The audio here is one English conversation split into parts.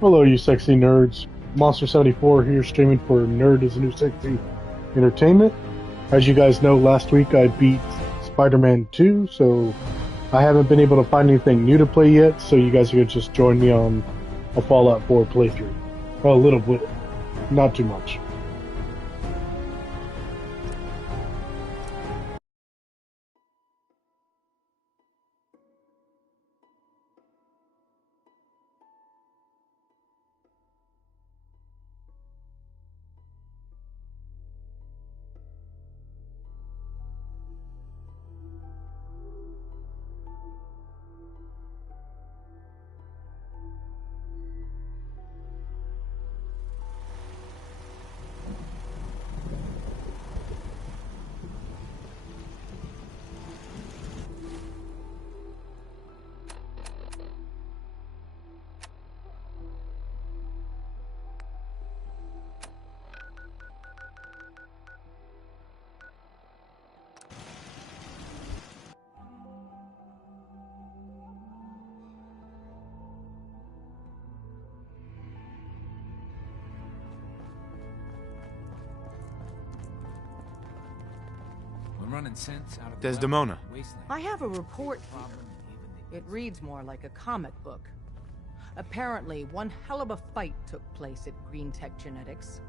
Hello, you sexy nerds. Monster74 here, streaming for Nerd is the New Sexy Entertainment. As you guys know, last week I beat Spider-Man 2, so I haven't been able to find anything new to play yet, so you guys are going to just join me on a Fallout 4 playthrough. Well, a little bit, not too much. Desdemona. I have a report here. It reads more like a comic book. Apparently, one hell of a fight took place at Green Tech Genetics.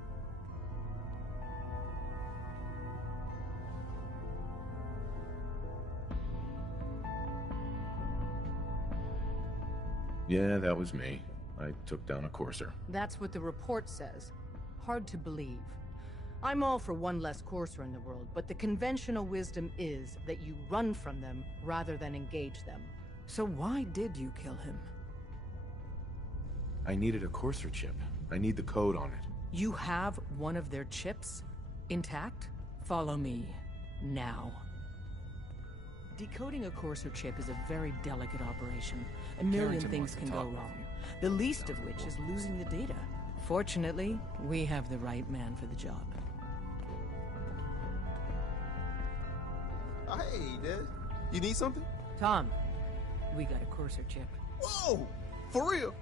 Yeah, that was me. I took down a courser. That's what the report says. Hard to believe. I'm all for one less courser in the world, but the conventional wisdom is that you run from them rather than engage them. So why did you kill him? I needed a courser chip. I need the code on it. You have one of their chips? Intact? Follow me. Now. Decoding a courser chip is a very delicate operation. A million Carrington things wants to can go talk with wrong. you. The least of which is losing the data. Fortunately, we have the right man for the job. Hey, Dad. You need something? Tom, we got a courser chip. Whoa! For real?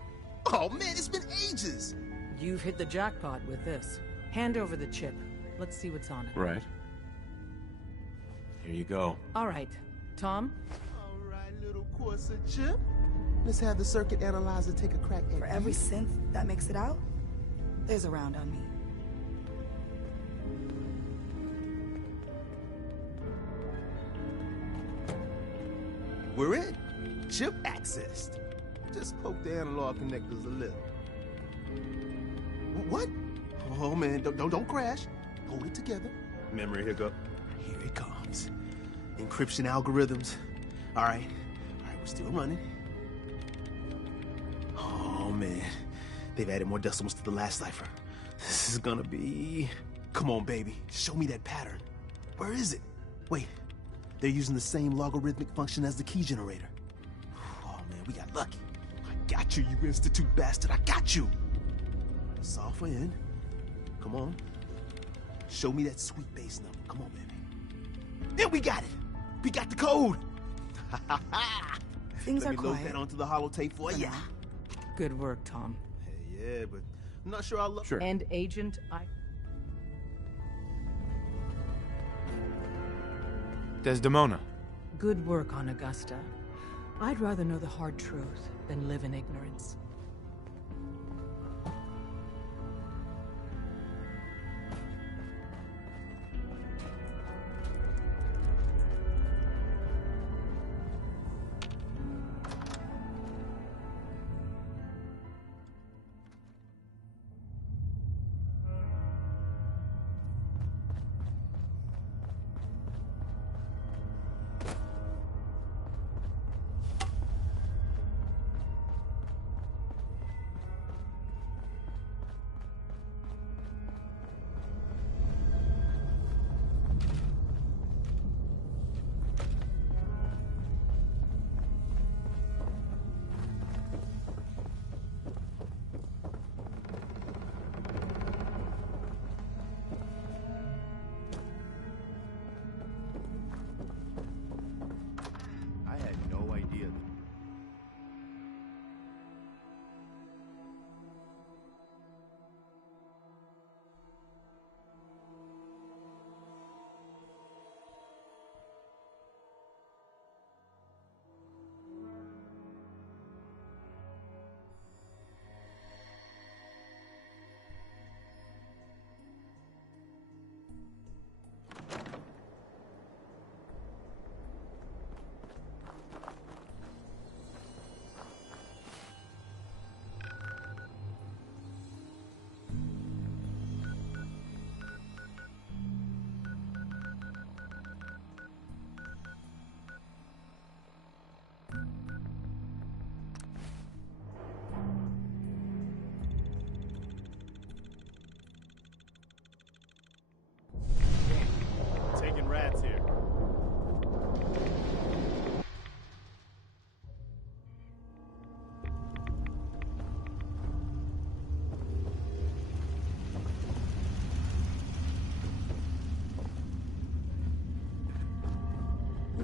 Oh, man, it's been ages! You've hit the jackpot with this. Hand over the chip. Let's see what's on it. Right. Here you go. All right. Tom? All right, little Corsa chip. Let's have the circuit analyzer take a crack at For every synth that makes it out, there's a round on me. We're in. Chip accessed. Just poke the analog connectors a little. What? Oh, man, don't crash. Hold it together. Memory hiccup. Here it comes. Encryption algorithms. All right, we're still running. Oh, man. They've added more decimals to the last cipher. This is gonna be... Come on, baby. Show me that pattern. Where is it? Wait. They're using the same logarithmic function as the key generator. Oh, man, we got lucky. I got you, you institute bastard. I got you. Solve for N. Come on. Show me that sweet base number. Come on, baby. Then we got it. We got the code. Things Let are me load quiet. that onto the holotape for ya. Good work, Tom. Hey, yeah, but I'm not sure I love... Sure. And Agent, Desdemona. Good work on Augusta. I'd rather know the hard truth than live in ignorance.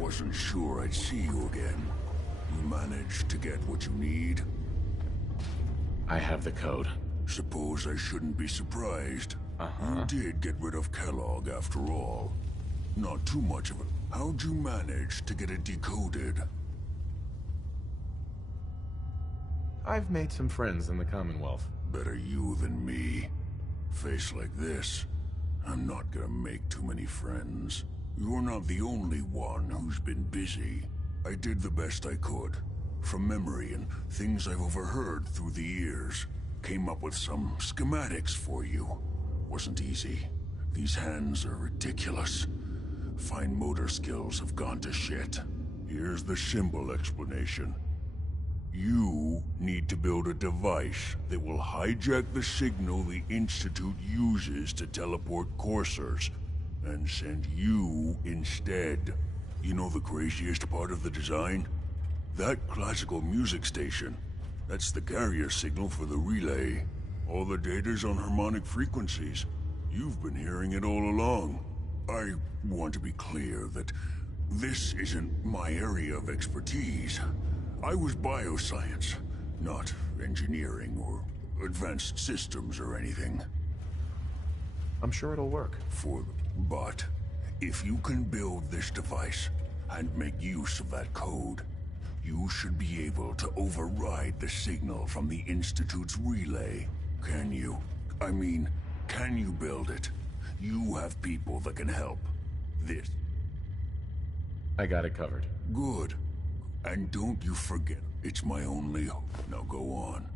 wasn't sure I'd see you again. You managed to get what you need? I have the code. Suppose I shouldn't be surprised. Uh-huh. You did get rid of Kellogg after all. Not too much of it. How'd you manage to get it decoded? I've made some friends in the Commonwealth. Better you than me. Face like this, I'm not gonna make too many friends. You're not the only one who's been busy. I did the best I could. From memory and things I've overheard through the years. Came up with some schematics for you. Wasn't easy. These hands are ridiculous. Fine motor skills have gone to shit. Here's the simple explanation. You need to build a device that will hijack the signal the Institute uses to teleport coursers, and send you instead. You know the craziest part of the design? That classical music station. That's the carrier signal for the relay. All the data's on harmonic frequencies. You've been hearing it all along. I want to be clear that this isn't my area of expertise. I was bioscience, not engineering or advanced systems or anything. I'm sure it'll work. But if you can build this device and make use of that code, you should be able to override the signal from the Institute's relay. Can you? I mean, can you build it? You have people that can help. This. I got it covered. Good. And don't you forget, it's my only hope. Now go on.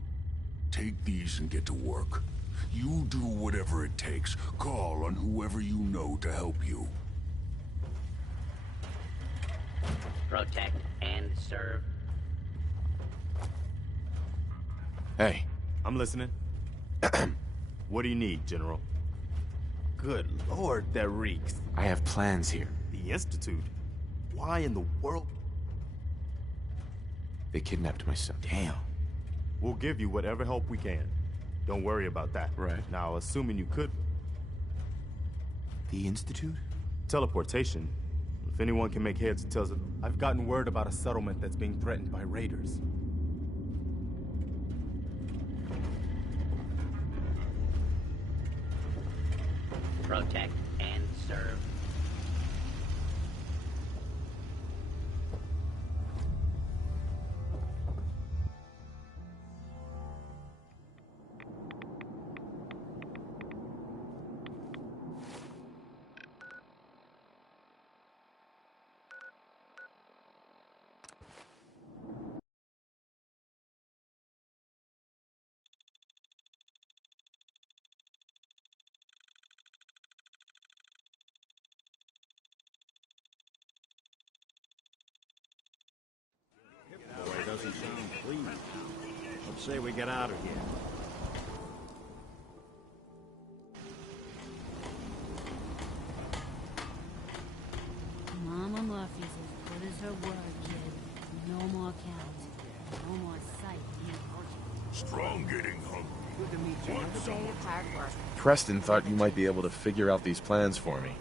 Take these and get to work. You do whatever it takes. Call on whoever you know to help you. Protect and serve. Hey, I'm listening. What do you need, General? Good lord, that reeks. I have plans here. The Institute? Why in the world? They kidnapped my son. Damn. We'll give you whatever help we can. Don't worry about that. Right. Now, assuming you could... The Institute? Teleportation. If anyone can make heads or tails of... I've gotten word about a settlement that's being threatened by raiders. Protect and serve. Boy, doesn't sound pleased. Let's say we get out of here. Mama Murphy's as good as her word, kid. No more count. No more sight. Strong getting hungry. Want some? Preston thought you might be able to figure out these plans for me.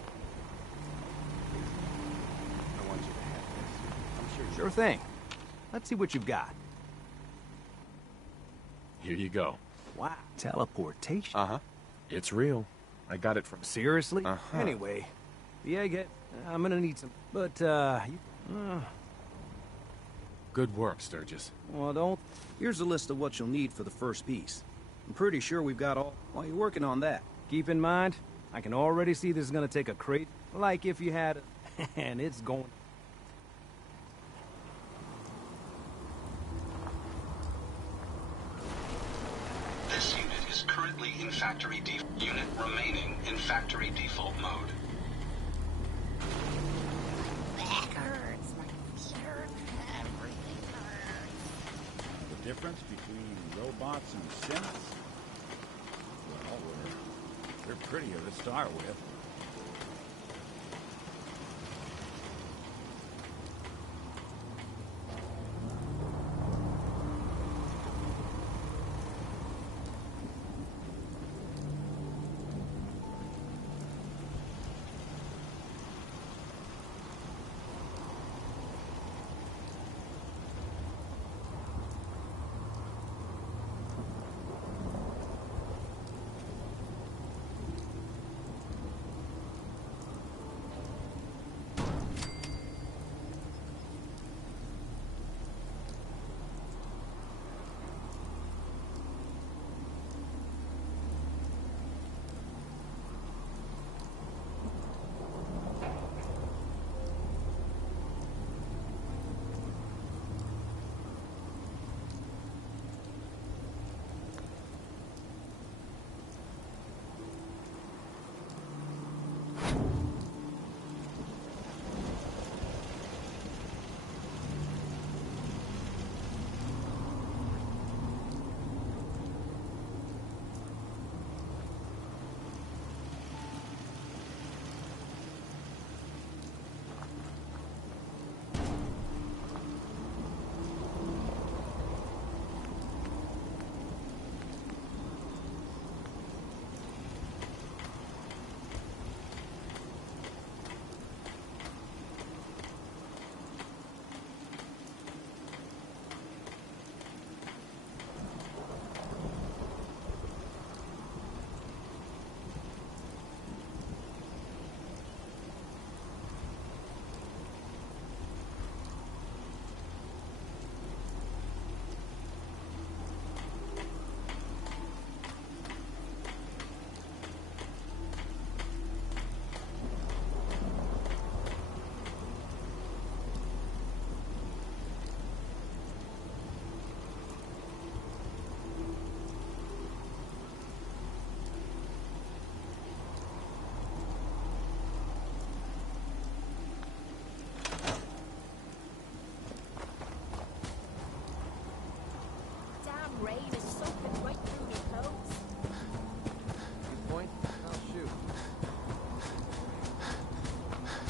I want you to have this. I'm sure thing. Let's see what you've got. Here you go. Wow. Teleportation? Uh-huh. It's real. I got it from... Seriously? Uh-huh. Anyway, the egg... I'm gonna need some... But, Good work, Sturgis. well, don't... Here's a list of what you'll need for the first piece. I'm pretty sure we've got all... While you're working on that, keep in mind, I can already see this is gonna take a crate... Like if you had... and it's going... This unit is currently in factory default. Unit remaining in factory default mode. Back hurts. My computer. Everything hurts. The difference between robots and synths? Well, they're prettier to start with.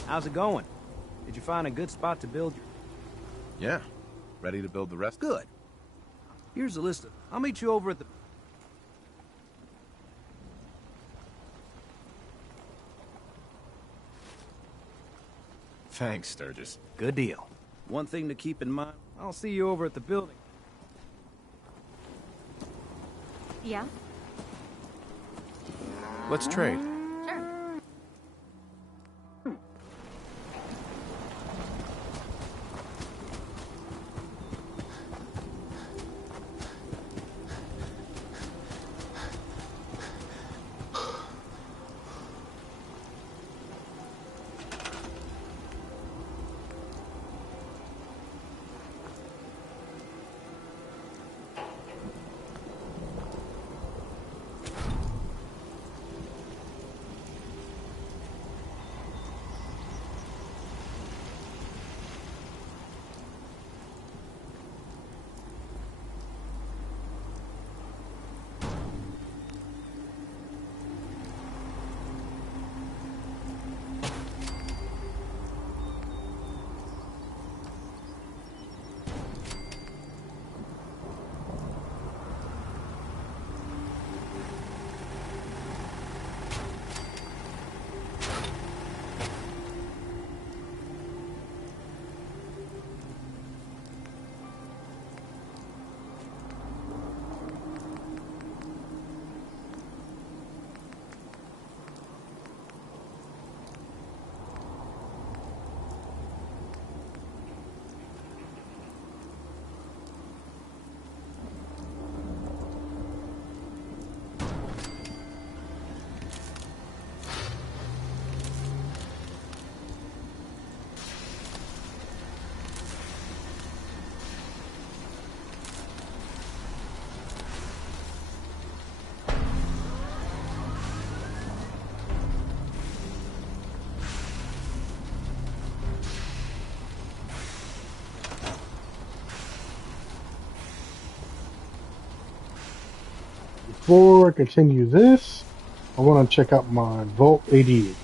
How's it going? Did you find a good spot to build your... Yeah. Ready to build the rest? Good. Here's a list of... I'll meet you over at the... Thanks, Sturgis. Good deal. One thing to keep in mind, I'll see you over at the building. Yeah? Let's trade. Sure. Before I continue this, I want to check out my Vault AD.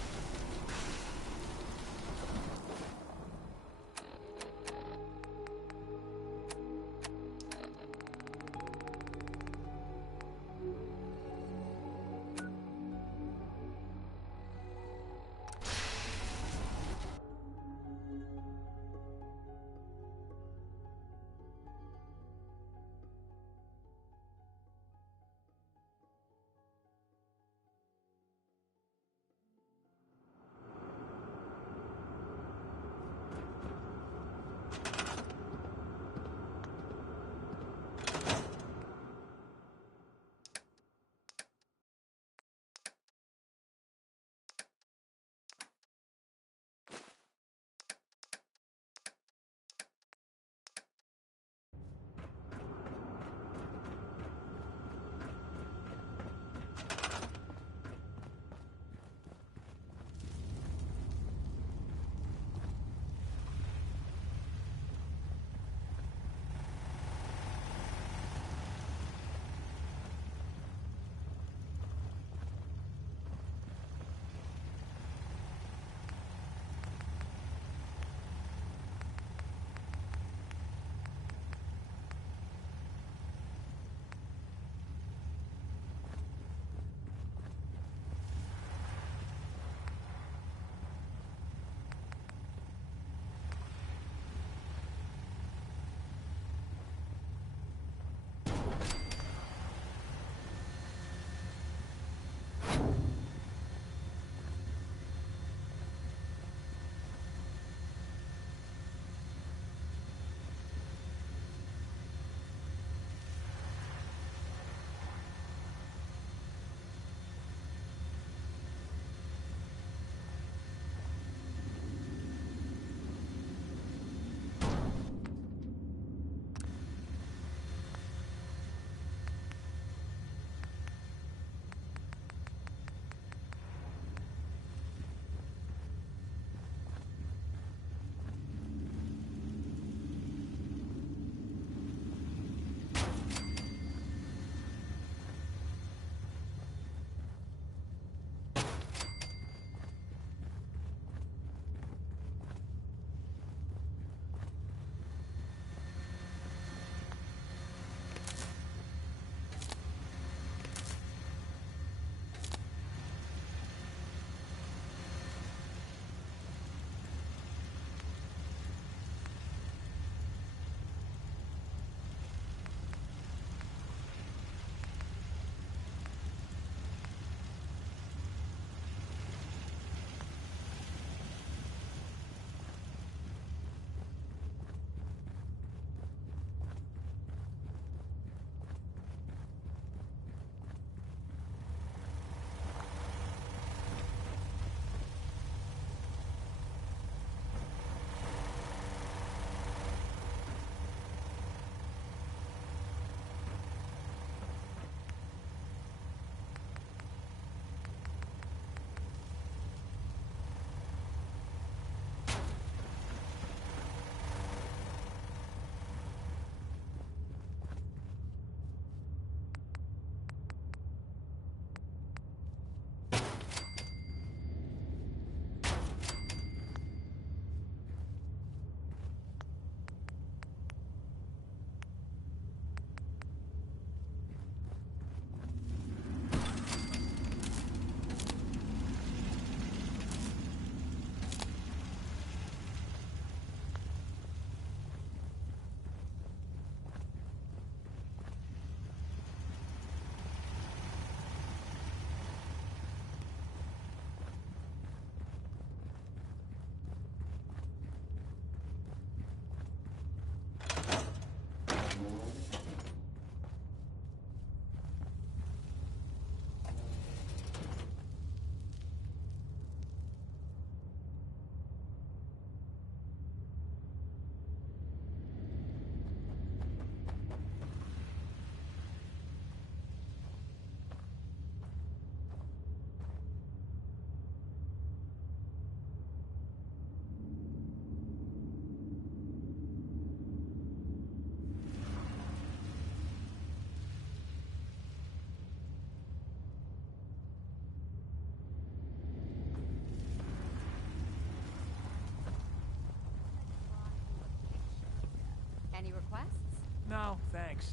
requests? No, thanks.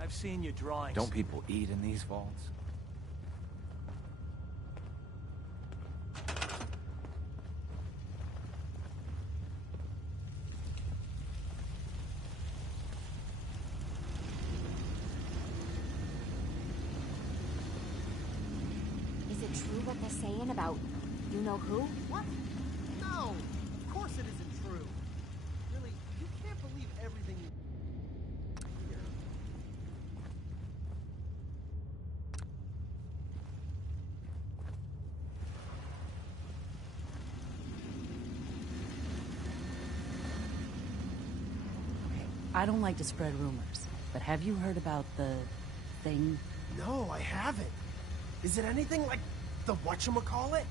I've seen your drawings. Don't people eat in these vaults? Is it true what they're saying about you know who? What? No! Of course it isn't true. Really, you can't believe everything you hear. I don't like to spread rumors, but have you heard about the thing? No, I haven't. Is it anything like the whatchamacallit?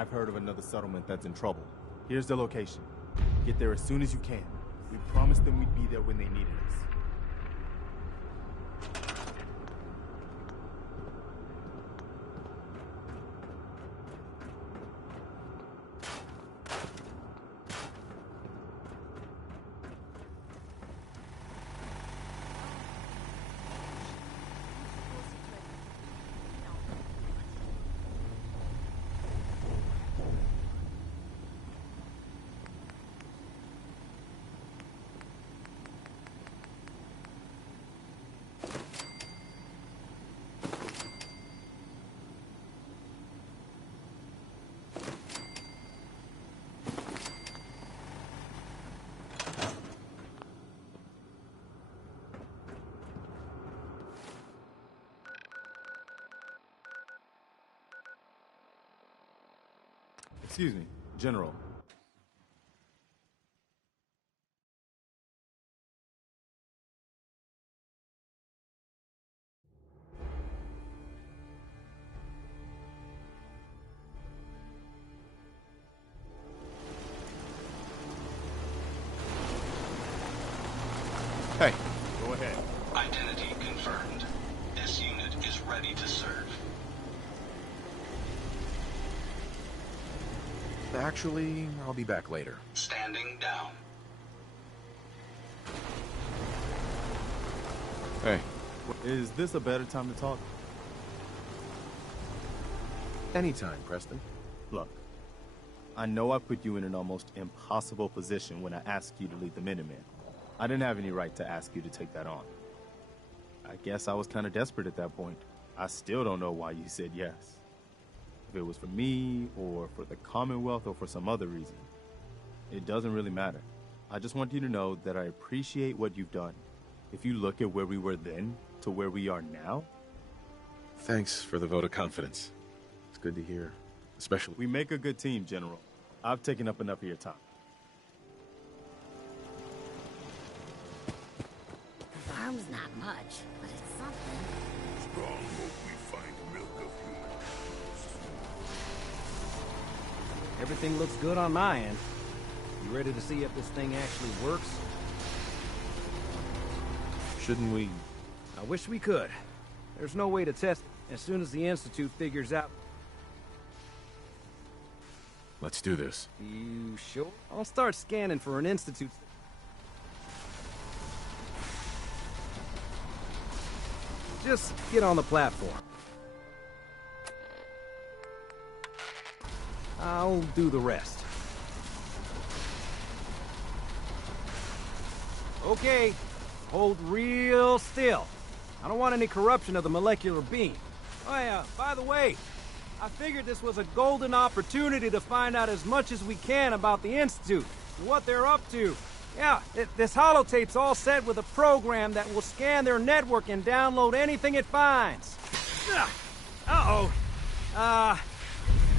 I've heard of another settlement that's in trouble. Here's the location. Get there as soon as you can. We promised them we'd be there when they needed us. Excuse me, General. Hey. Go ahead. Identity confirmed. This unit is ready to serve. Actually, I'll be back later. Standing down. Hey. Is this a better time to talk? Anytime, Preston. Look, I know I put you in an almost impossible position when I asked you to lead the Minutemen. I didn't have any right to ask you to take that on. I guess I was kind of desperate at that point. I still don't know why you said yes. If it was for me, or for the Commonwealth, or for some other reason. It doesn't really matter. I just want you to know that I appreciate what you've done. If you look at where we were then to where we are now... Thanks for the vote of confidence. It's good to hear, especially... We make a good team, General. I've taken up enough of your time. The farm's not much, but it's something. Strong hope we find milk of humans. Everything looks good on my end. You ready to see if this thing actually works? Shouldn't we? I wish we could. There's no way to test it as soon as the Institute figures out. Let's do this. You sure? I'll start scanning for an Institute. Just get on the platform. I'll do the rest. Okay, hold real still. I don't want any corruption of the molecular beam. Oh yeah, by the way, I figured this was a golden opportunity to find out as much as we can about the Institute and what they're up to. Yeah, this holotape's all set with a program that will scan their network and download anything it finds. Uh-oh.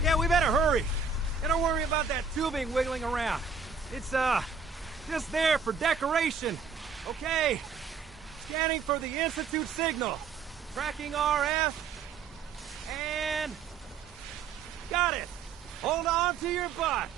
Yeah, we better hurry. And don't worry about that tubing wiggling around. It's, just there for decoration. Okay. Scanning for the Institute signal. Tracking RF. And... got it. Hold on to your butt.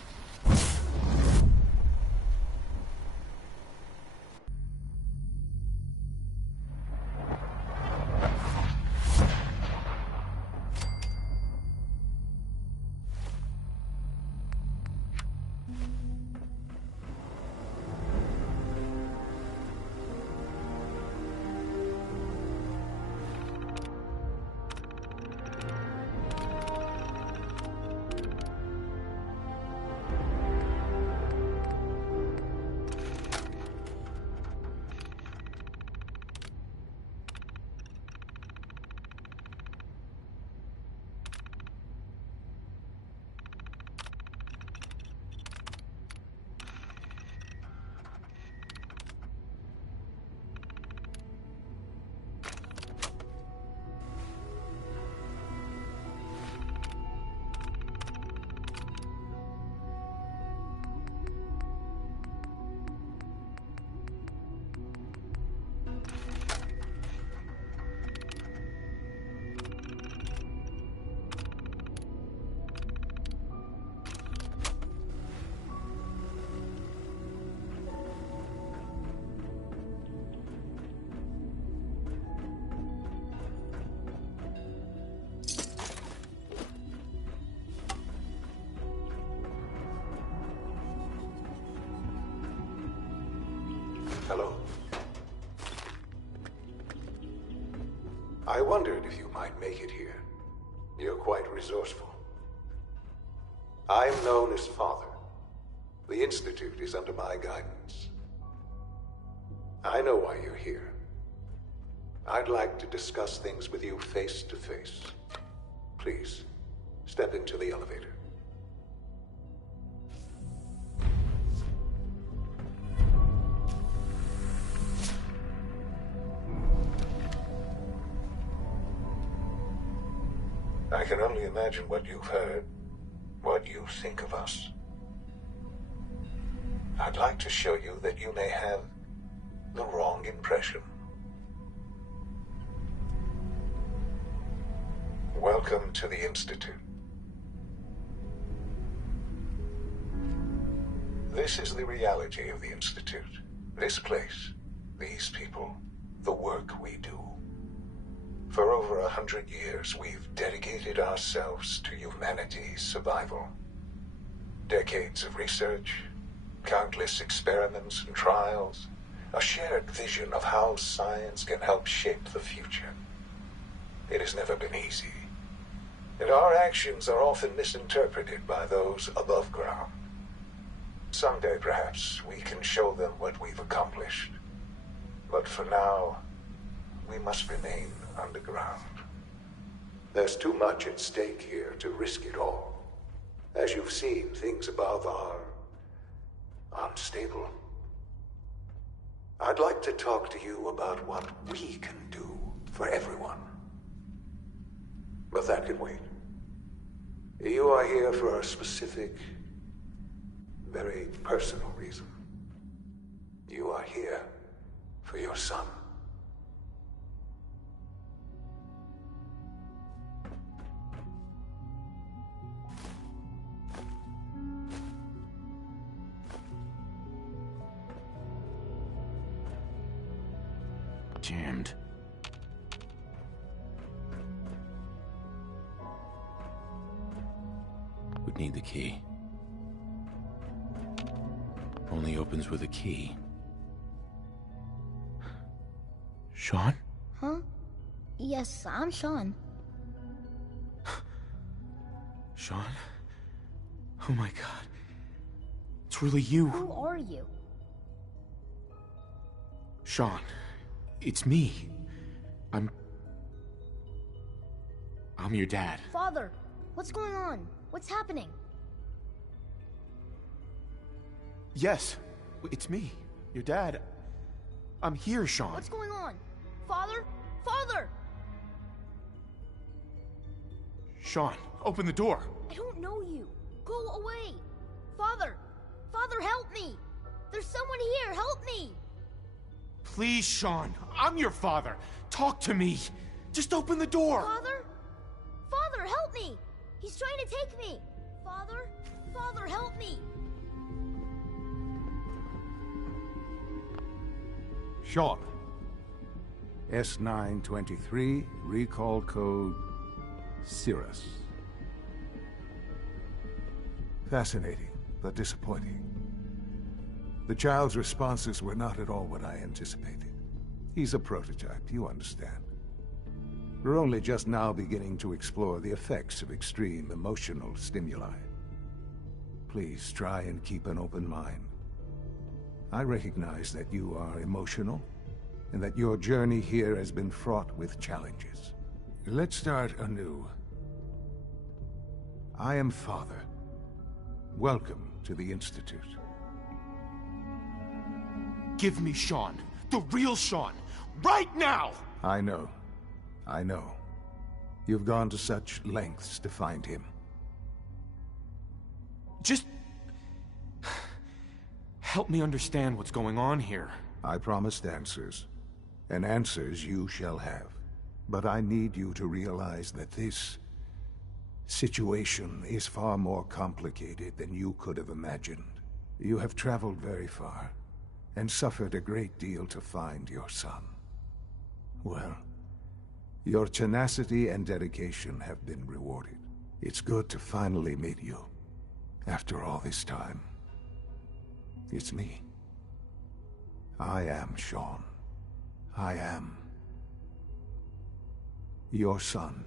Hello. I wondered if you might make it here. You're quite resourceful. I'm known as Father. The Institute is under my guidance. I know why you're here. I'd like to discuss things with you face to face. Please, step into the elevator. I can only imagine what you've heard, what you think of us. I'd like to show you that you may have the wrong impression. Welcome to the Institute. This is the reality of the Institute. This place, these people, the work we do. For over 100 years, we've dedicated ourselves to humanity's survival. Decades of research, countless experiments and trials, a shared vision of how science can help shape the future. It has never been easy, and our actions are often misinterpreted by those above ground. Someday, perhaps, we can show them what we've accomplished. But for now, we must remain underground. There's too much at stake here to risk it all. As you've seen, things above are unstable. I'd like to talk to you about what we can do for everyone. But that can wait. You are here for a specific, very personal reason. You are here for your son. Jammed. Would need the key. Only opens with a key. Sean? Huh? Yes, I'm Sean. Sean? Oh my god. It's really you. Who are you? Sean. It's me. I'm your dad. Father, what's going on? What's happening? Yes, it's me. Your dad. I'm here, Sean. What's going on? Father? Father! Sean, open the door. I don't know you. Go away. Father! Father, help me! There's someone here, help me! Please, Sean. I'm your father. Talk to me. Just open the door. Father? Father, help me! He's trying to take me! Father? Father, help me! Sean. S923, recall code Cirrus. Fascinating, but disappointing. The child's responses were not at all what I anticipated. He's a prototype, you understand. We're only just now beginning to explore the effects of extreme emotional stimuli. Please try and keep an open mind. I recognize that you are emotional, and that your journey here has been fraught with challenges. Let's start anew. I am Father. Welcome to the Institute. Give me Sean. The real Sean. Right now! I know. I know. You've gone to such lengths to find him. Just help me understand what's going on here. I promised answers, and answers you shall have. But I need you to realize that this situation is far more complicated than you could have imagined. You have traveled very far, and suffered a great deal to find your son. Well, your tenacity and dedication have been rewarded. It's good to finally meet you, after all this time. It's me. I am Sean. I am your son.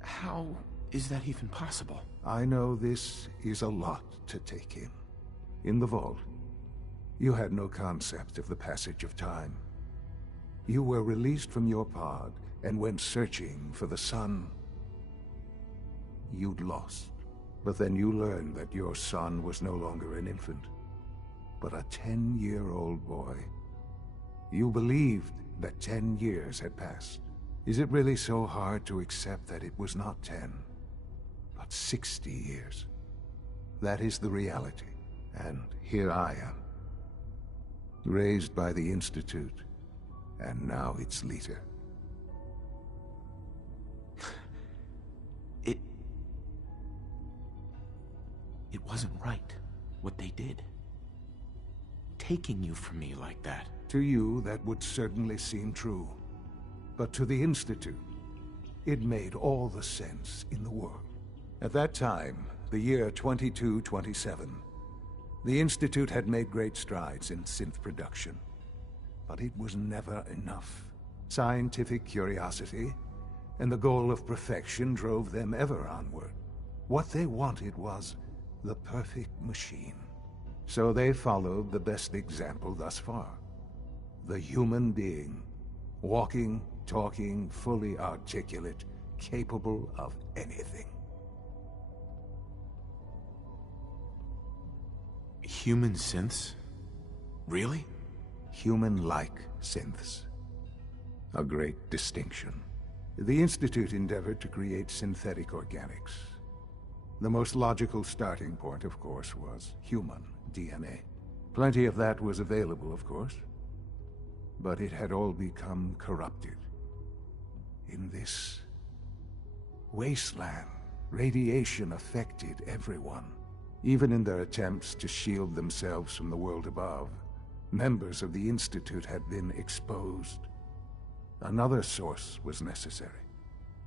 How is that even possible? I know this is a lot to take in. In the vault, you had no concept of the passage of time. You were released from your pod and went searching for the son you'd lost. But then you learned that your son was no longer an infant, but a 10-year-old boy. You believed that 10 years had passed. Is it really so hard to accept that it was not 10, but 60 years? That is the reality, and here I am. Raised by the Institute, and now its leader. It wasn't right, what they did. Taking you from me like that. To you, that would certainly seem true. But to the Institute, it made all the sense in the world. At that time, the year 2227, the Institute had made great strides in synth production. But it was never enough. Scientific curiosity and the goal of perfection drove them ever onward. What they wanted was the perfect machine. So they followed the best example thus far. The human being, walking, talking, fully articulate, capable of anything. Human synths? Really? Human-like synths. A great distinction. The Institute endeavored to create synthetic organics. The most logical starting point, of course, was human DNA. Plenty of that was available, of course. But it had all become corrupted. In this wasteland, radiation affected everyone. Even in their attempts to shield themselves from the world above, members of the Institute had been exposed. Another source was necessary.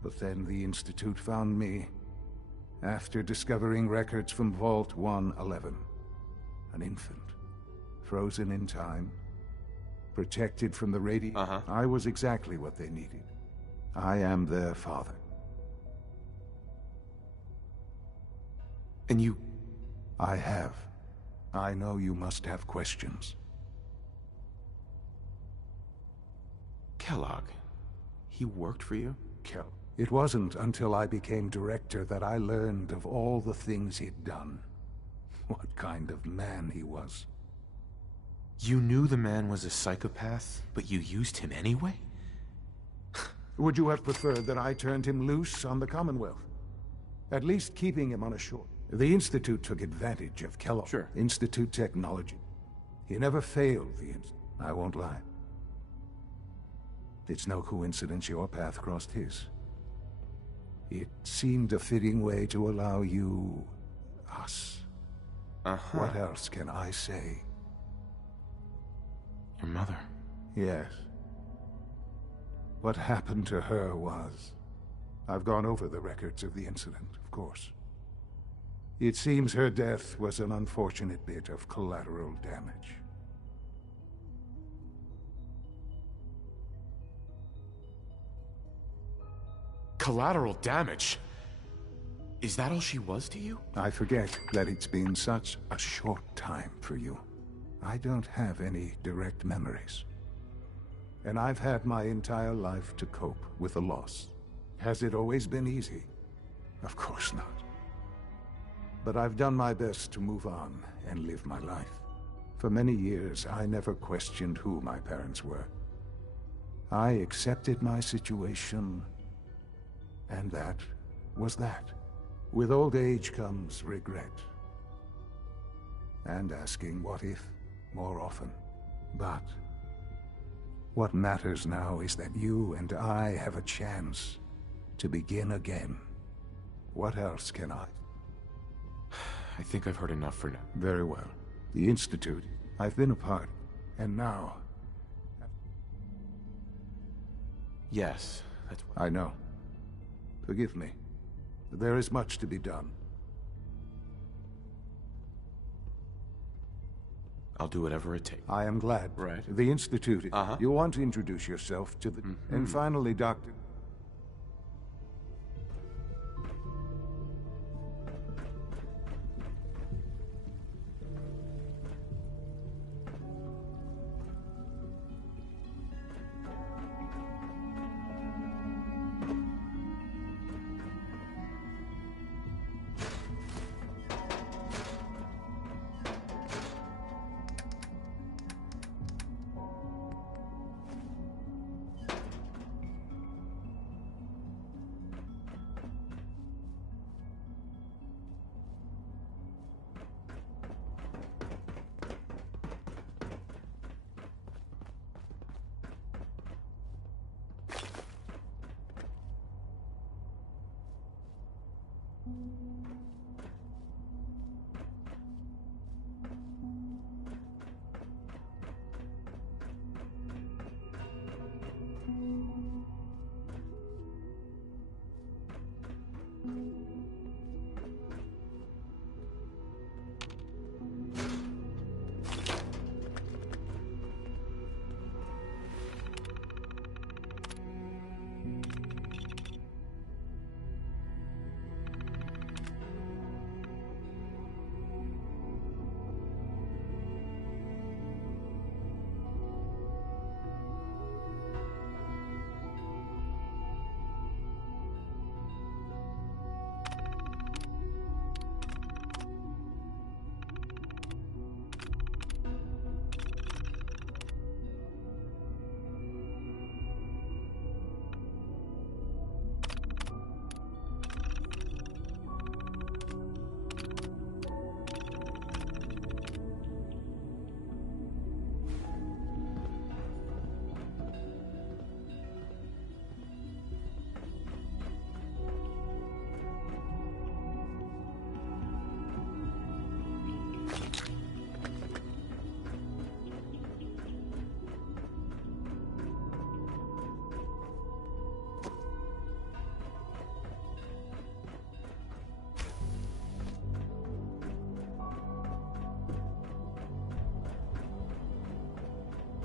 But then the Institute found me after discovering records from Vault 111. An infant, frozen in time, protected from the radiation. I was exactly what they needed. I am their father. And you... I have. I know you must have questions. Kellogg, he worked for you? It wasn't until I became director that I learned of all the things he'd done. What kind of man he was. You knew the man was a psychopath, but you used him anyway? Would you have preferred that I turned him loose on the Commonwealth? At least keeping him on a shore. The Institute took advantage of Kellogg. Sure. Institute technology. He never failed the Institute. I won't lie. It's no coincidence your path crossed his. It seemed a fitting way to allow you... us. What else can I say? Your mother. Yes. What happened to her was... I've gone over the records of the incident, of course. It seems her death was an unfortunate bit of collateral damage. Collateral damage? Is that all she was to you? I forget that it's been such a short time for you. I don't have any direct memories. And I've had my entire life to cope with the loss. Has it always been easy? Of course not. But I've done my best to move on and live my life. For many years, I never questioned who my parents were. I accepted my situation, and that was that. With old age comes regret. And asking what if more often. But what matters now is that you and I have a chance to begin again. What else can I? I think I've heard enough for now. Very well. The Institute, I've been a part, and now... Yes, that's what... I know. Forgive me. There is much to be done. I'll do whatever it takes. I am glad. Right. The Institute, you want to introduce yourself to the... And finally, Doctor...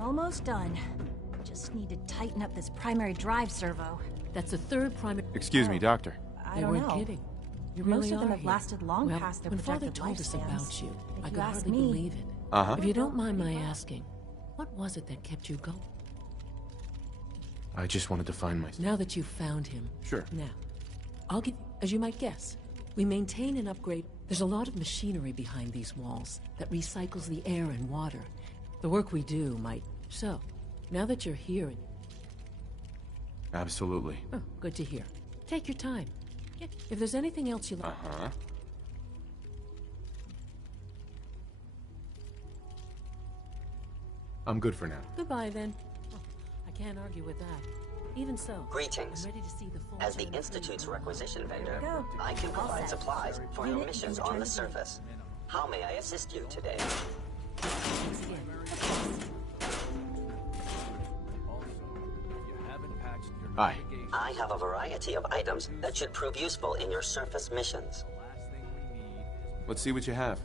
Almost done. Just need to tighten up this primary drive servo. That's the third primary... Excuse me, Doctor. I They don't weren't know. kidding. You Most really of them are have here. lasted long Well, past their when Father projected told us lifespans. about you, I If could you ask hardly me, believe it. Uh-huh. If you don't mind my asking, what was it that kept you going? I just wanted to find myself. Now that you've found him. Sure. Now, I'll give, as you might guess, we maintain and upgrade. There's a lot of machinery behind these walls that recycles the air and water. The work we do might. So, now that you're here, Absolutely. oh, good to hear. Take your time. If there's anything else you like. Uh-huh. I'm good for now. Goodbye then. Oh, I can't argue with that. Even so, Greetings. I'm ready to see the full As the chain of Institute's requisition vendor, go. I can All provide set. supplies for your Unit missions in on the return to surface. How may I assist you today? Thanks again. Hi. I have a variety of items that should prove useful in your surface missions. Let's see what you have.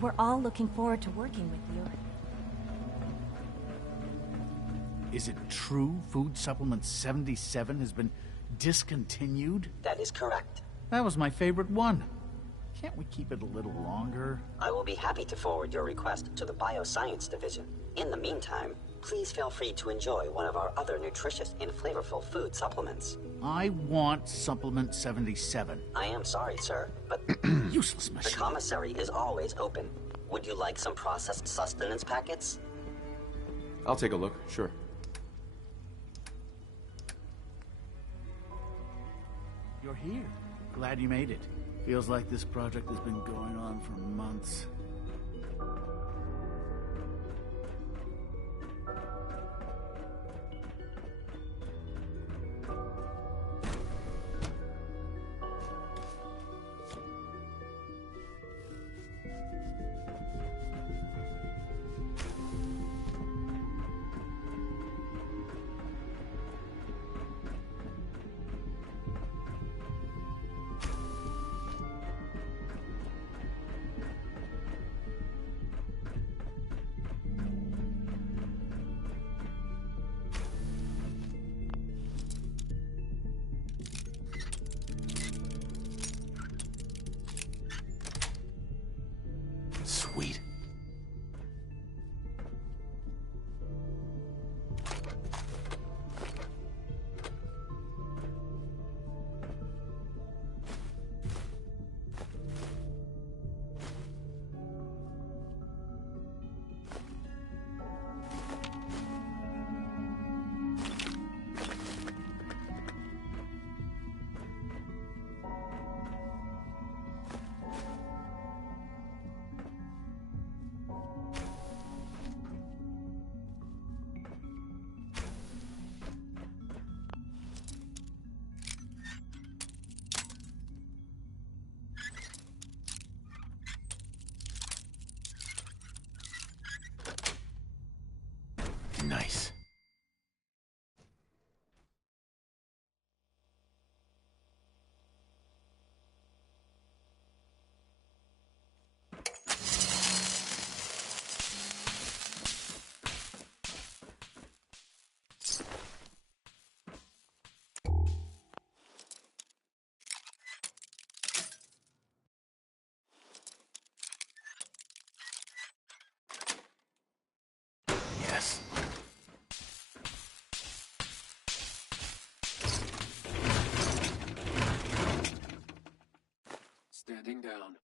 We're all looking forward to working with you. Is it true Food Supplement 77 has been discontinued? That is correct. That was my favorite one. Can't we keep it a little longer? I will be happy to forward your request to the Bioscience Division. In the meantime, please feel free to enjoy one of our other nutritious and flavorful food supplements. I want Supplement 77. I am sorry, sir, but Useless the machine. commissary is always open. Would you like some processed sustenance packets? I'll take a look, sure. You're here. Glad you made it. Feels like this project has been going on for months. Standing down.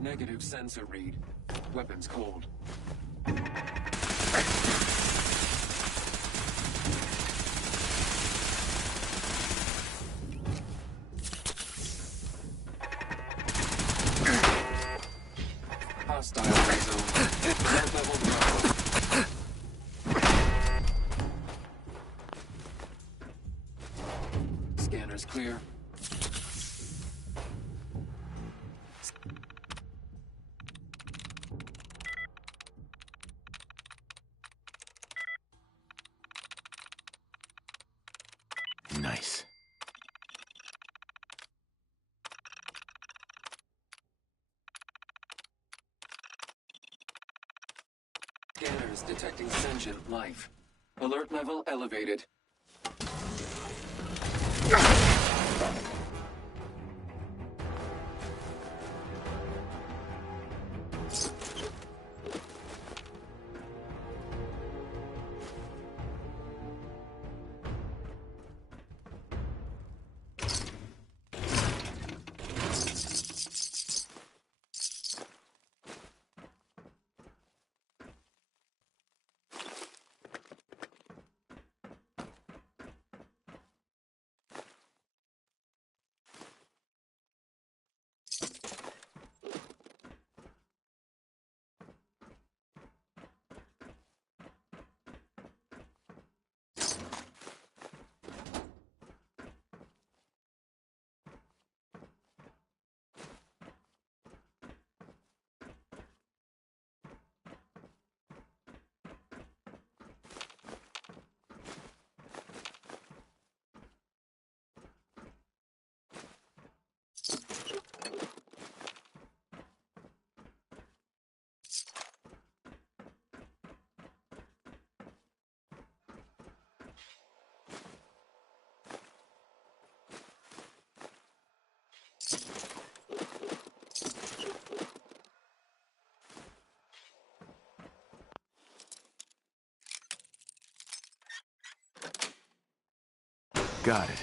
Negative sensor read. Weapons cold. Hostile zone. Threat level drop. Scanners clear. Nice. Scanners detecting sentient life. Alert level elevated. Got it.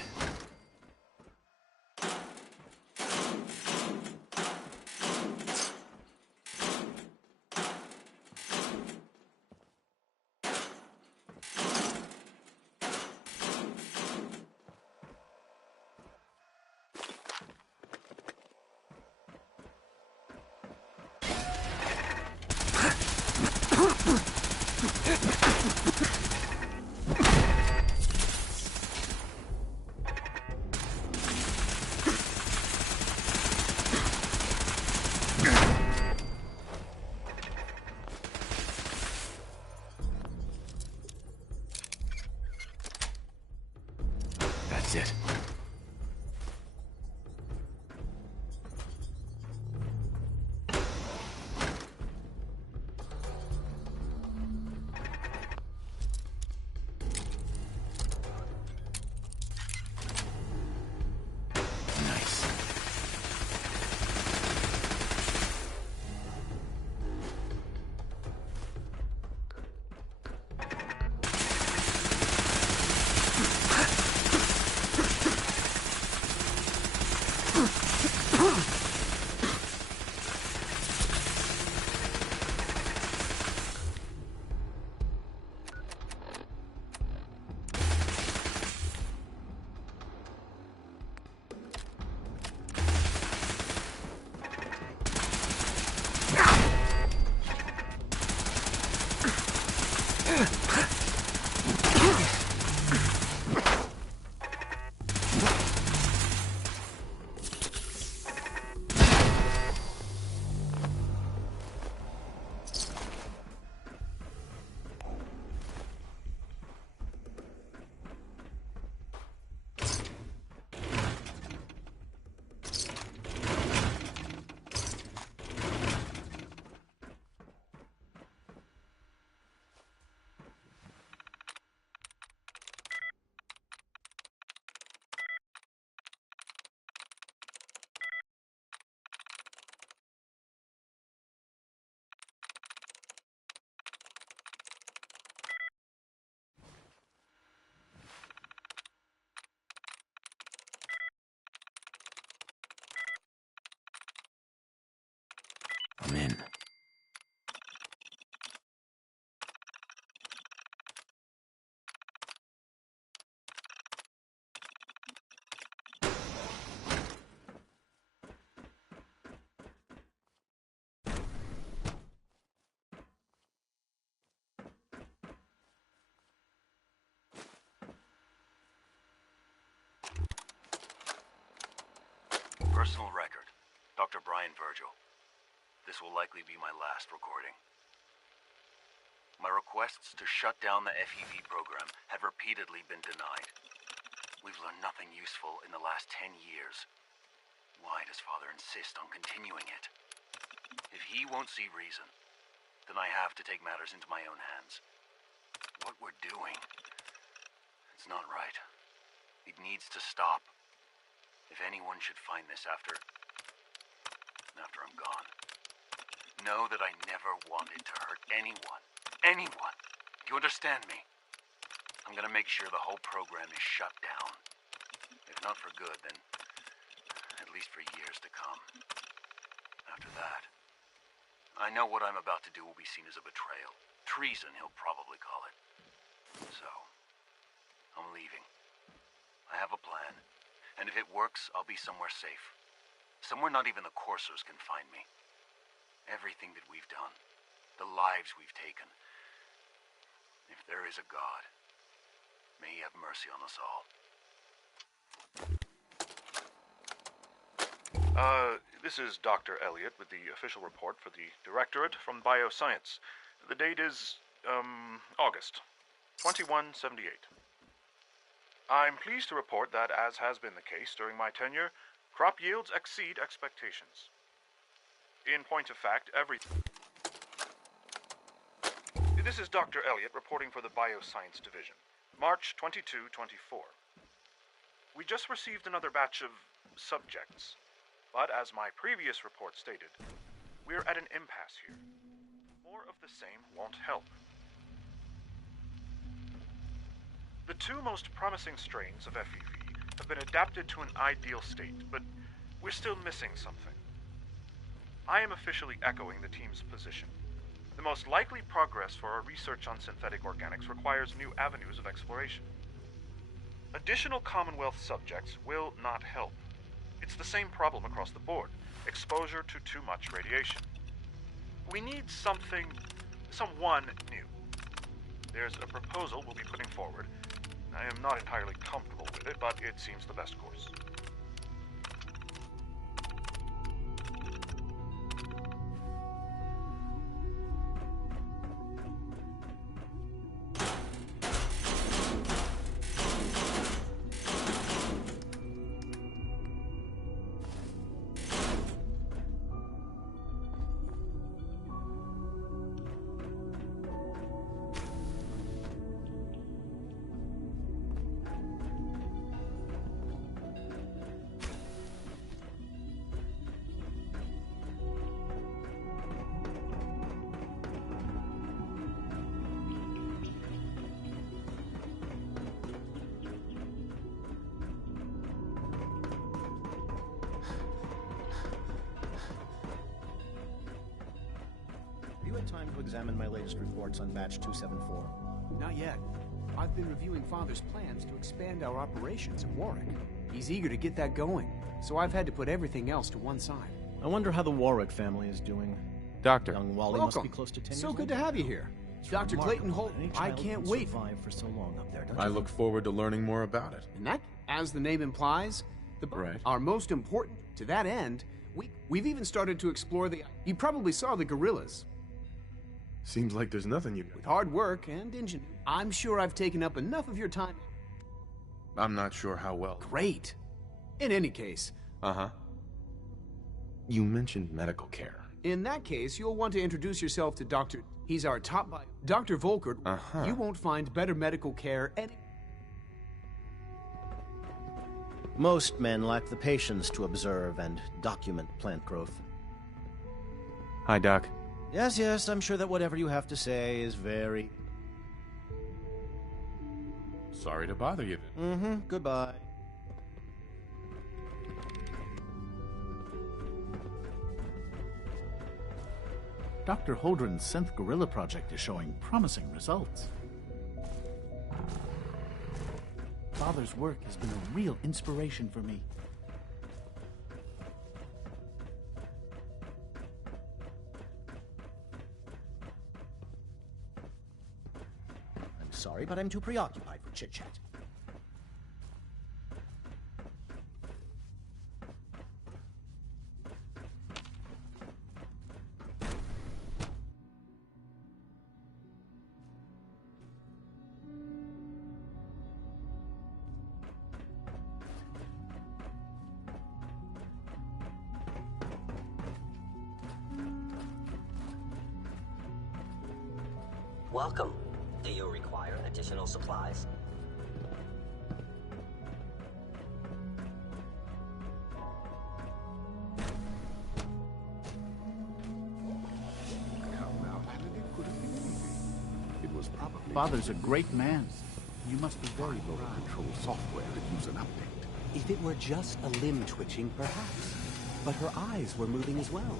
That's it. personal record, Dr. Brian Virgil. This will likely be my last recording. My requests to shut down the FEV program have repeatedly been denied. We've learned nothing useful in the last 10 years. Why does Father insist on continuing it? If he won't see reason, then I have to take matters into my own hands. What we're doing, it's not right. It needs to stop. If anyone should find this after I'm gone, know that I never wanted to hurt anyone. Anyone. You understand me? I'm gonna make sure the whole program is shut down. If not for good, then at least for years to come. After that, I know what I'm about to do will be seen as a betrayal. Treason, he'll probably call it. So, I'm leaving. I have a plan, and if it works, I'll be somewhere safe. Somewhere not even the coursers can find me. Everything that we've done, the lives we've taken. If there is a God, may he have mercy on us all. This is Dr. Elliot with the official report for the Directorate from Bioscience. The date is, August 2178. I'm pleased to report that, as has been the case during my tenure, crop yields exceed expectations. In point of fact, This is Dr. Elliot reporting for the Bioscience Division, March 22-24. We just received another batch of subjects, but as my previous report stated, we're at an impasse here. More of the same won't help. The two most promising strains of FEV have been adapted to an ideal state, but we're still missing something. I am officially echoing the team's position. The most likely progress for our research on synthetic organics requires new avenues of exploration. Additional Commonwealth subjects will not help. It's the same problem across the board: exposure to too much radiation. We need someone new. There's a proposal we'll be putting forward. I am not entirely comfortable with it, but it seems the best course. You had time to examine my latest reports on batch 274? Not yet. I've been reviewing Father's plans to expand our operations at Warwick. He's eager to get that going, so I've had to put everything else to one side. I wonder how the Warwick family is doing. Doctor. Young Wally must be close to 10 years So old. good to have you here. Dr. Clayton Holt, I can't wait. Survive for so long up there, don't I you? look forward to learning more about it. And that, as the name implies, are most important. To that end, we've even started to explore the... You probably saw the gorillas. Seems like there's nothing you... With hard work and ingenuity, I'm sure I've taken up enough of your time. I'm not sure how well... Great. In any case... Uh-huh. You mentioned medical care. In that case, you'll want to introduce yourself to Dr. He's our top bio. Dr. Volkert. Uh-huh. You won't find better medical care any... Most men lack the patience to observe and document plant growth. Hi, Doc. Yes, I'm sure that whatever you have to say is very... Sorry to bother you. Goodbye. Dr. Holdren's synth gorilla project is showing promising results. Father's work has been a real inspiration for me. I'm sorry, but I'm too preoccupied for chit-chat. Welcome. Do you require additional supplies? It was probably... Father's a great man. You must be very low to control software that use an update. If it were just a limb twitching, perhaps. But her eyes were moving as well.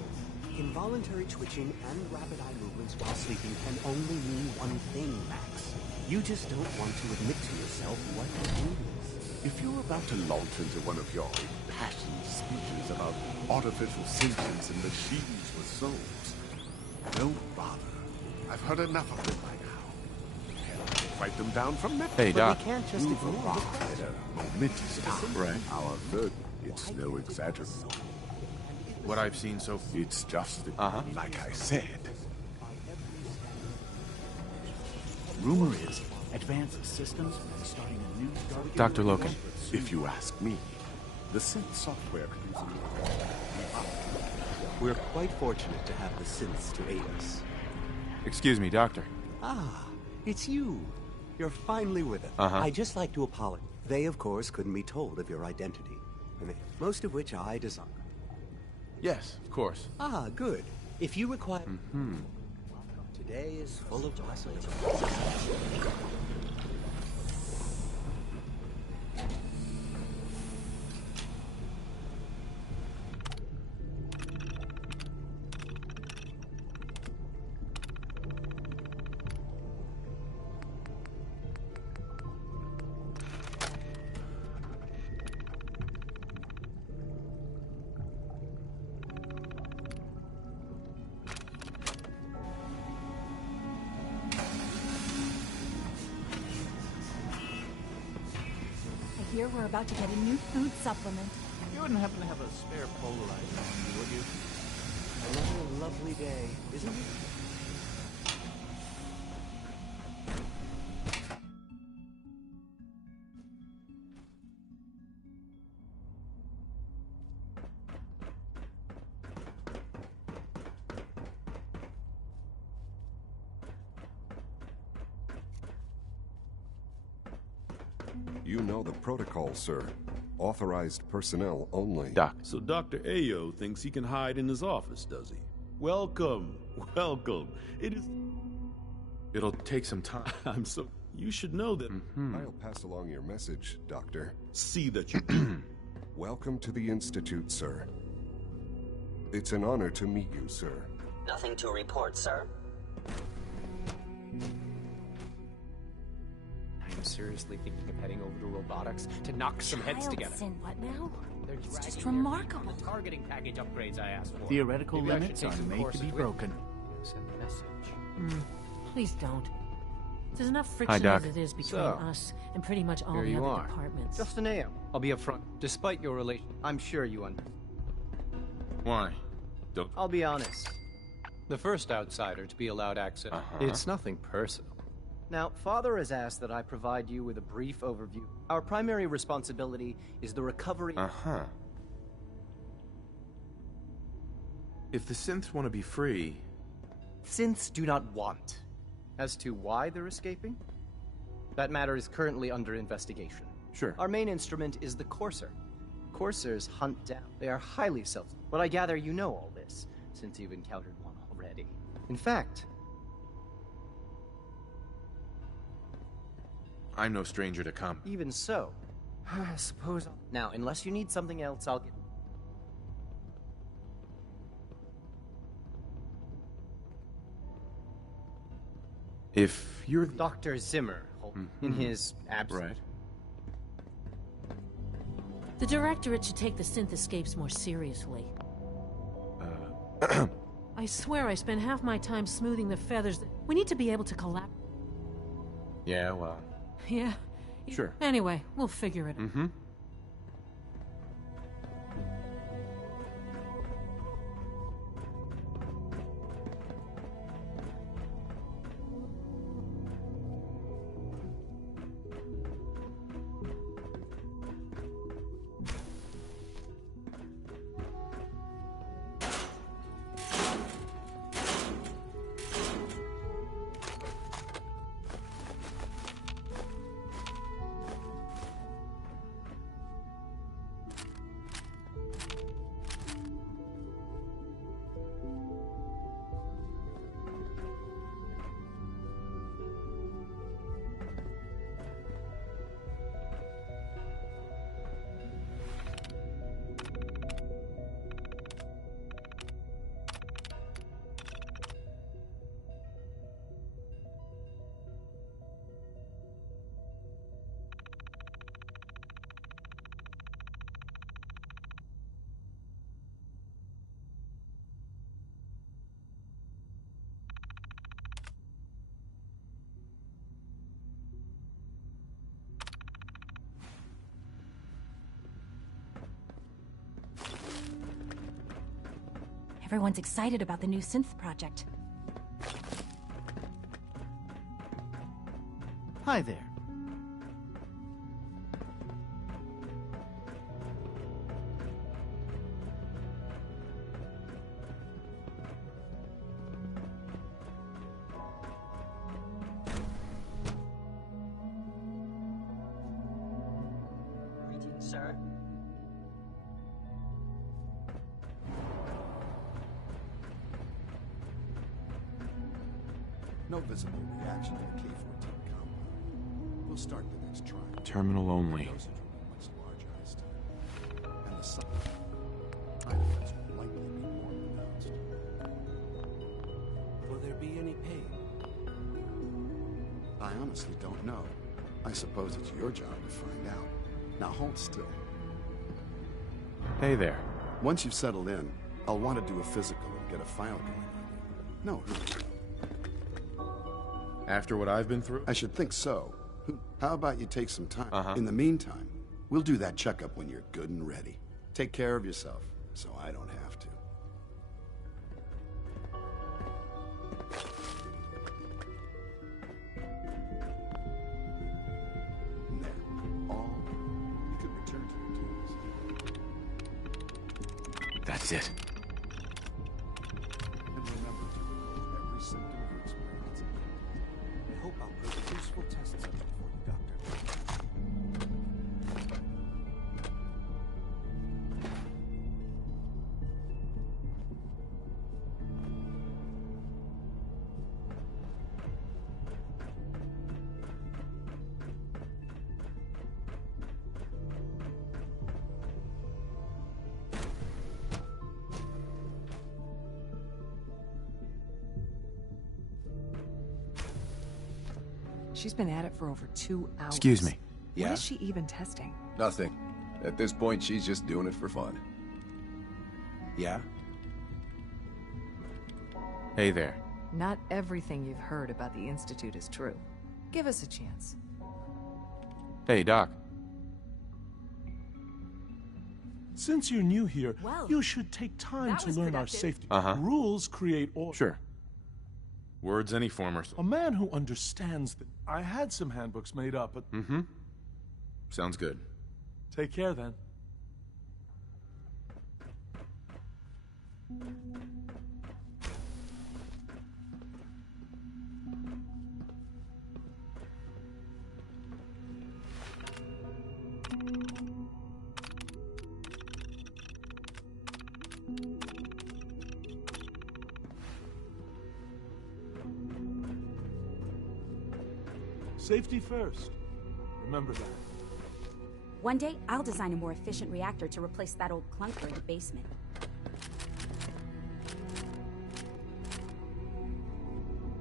Involuntary twitching and rapid eye movements while sleeping can only mean one thing, Max. You just don't want to admit to yourself what it is. If you're about to launch into one of your impassioned speeches about artificial sentience and machines with souls, don't bother. I've heard enough of them by now. Write them down from memory. Hey, Doc. We can't just You've ignore the arrived at a momentous time. Right. Our third, it's no exaggeration. What I've seen so far. It's just like I said. Rumor is advanced systems are starting a new Dr. Loken. If you ask me, the synth software can use We're quite fortunate to have the synths to aid us. Excuse me, Doctor. Ah, it's you. You're finally with us. I'd just like to apologize. They, of course, couldn't be told of your identity. Most of which I designed. Yes, of course. Ah, good. If you require... Today is full of blessings. I hear we're about to get a new food supplement. You wouldn't happen to have a spare polarizer on you, would you? Another lovely day, isn't it? You know the protocol, sir. Authorized personnel only. Doc. So Dr. Ayo thinks he can hide in his office, does he? Welcome, welcome. It'll take some time. I'm so... You should know that... I'll pass along your message, Doctor. See that you... Welcome to the Institute, sir. It's an honor to meet you, sir. Nothing to report, sir. I'm seriously thinking of heading over to robotics to knock some heads together. What now? They're It's dragging just me remarkable. The targeting package upgrades I asked for. Theoretical Maybe I should limits take are some made to courses be with broken. Send a message. Please don't. There's enough Hi, friction Doc. as it is between So, us and pretty much all Here the you other are. departments. Just an AO. I'll be upfront. Despite your relation, I'm sure you Why? Don't... I'll be honest. The first outsider to be allowed access. It's nothing personal. Now, Father has asked that I provide you with a brief overview. Our primary responsibility is the recovery... If the synths want to be free... Synths do not want. As to why they're escaping? That matter is currently under investigation. Sure. Our main instrument is the Courser. Coursers hunt down. They are highly self... But I gather you know all this, since you've encountered one already. In fact... I'm no stranger to combat. Even so, I suppose I'll... Now, unless you need something else, I'll get... If you're... Dr. Zimmer, in his absence. Right. The Directorate should take the synth escapes more seriously. I swear I spend half my time smoothing the feathers. We need to be able to collapse. Yeah, well... Yeah. Sure. Anyway, we'll figure it out. Everyone's excited about the new synth project. Hi there. Greetings, sir. No visible reaction to the K-14 compound. We'll start the next trial. Terminal only. The dosage will be much larger this time. And the side effects will likely be more pronounced. Will there be any pain? I honestly don't know. I suppose it's your job to find out. Now hold still. Hey there. Once you've settled in, I'll want to do a physical and get a file going on you. No, After what I've been through? I should think so. How about you take some time? In the meantime, we'll do that checkup when you're good and ready. Take care of yourself, so I don't have to. Now, all you can return to your duties. That's it. And remember to report every symptom of experience. I hope I'll prove a useful test subject for you, Doctor. She's been at it for over 2 hours. Excuse me. What is she even testing? Nothing. At this point, she's just doing it for fun. Yeah? Hey there. Not everything you've heard about the Institute is true. Give us a chance. Hey, Doc. Since you're new here, Well, you should take time to learn our safety. Uh-huh. Rules create order. Sure. Words any former. A man who understands that. I had some handbooks made up, but Mm-hmm. Sounds good. take care then. Safety first. Remember that. One day, I'll design a more efficient reactor to replace that old clunker in the basement.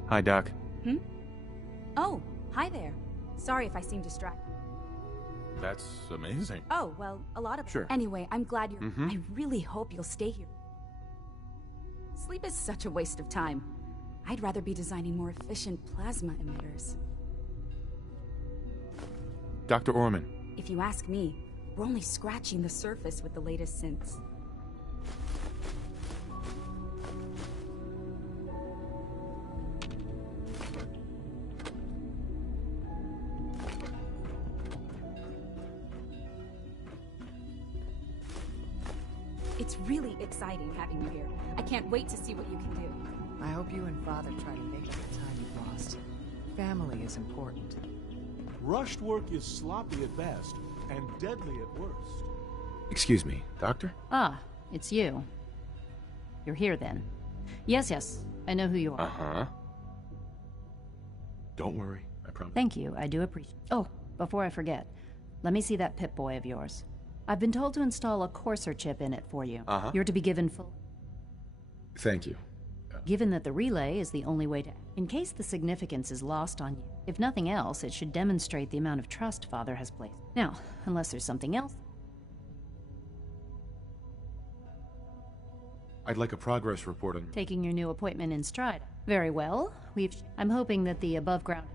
Hi, Doc. Oh, hi there. Sorry if I seem distracted. That's amazing. Oh, well, a lot of... Sure. Anyway, I'm glad you're... Mhm. I really hope you'll stay here. Sleep is such a waste of time. I'd rather be designing more efficient plasma emitters. Dr. Orman. If you ask me, we're only scratching the surface with the latest synths. It's really exciting having you here. I can't wait to see what you can do. I hope you and Father try to make up the time you've lost. Family is important. Rushed work is sloppy at best and deadly at worst. Excuse me, Doctor? Ah, it's you. You're here then. Yes, I know who you are. Uh-huh. Don't worry, I promise. Thank you, I do appreciate. Oh, before I forget, let me see that Pip-Boy of yours. I've been told to install a Courser chip in it for you. Uh-huh. You're to be given full... Thank you. Given that the relay is the only way to... In case the significance is lost on you, if nothing else, it should demonstrate the amount of trust Father has placed. Now, unless there's something else... I'd like a progress report on... Taking your new appointment in stride. Very well. I'm hoping that the above ground...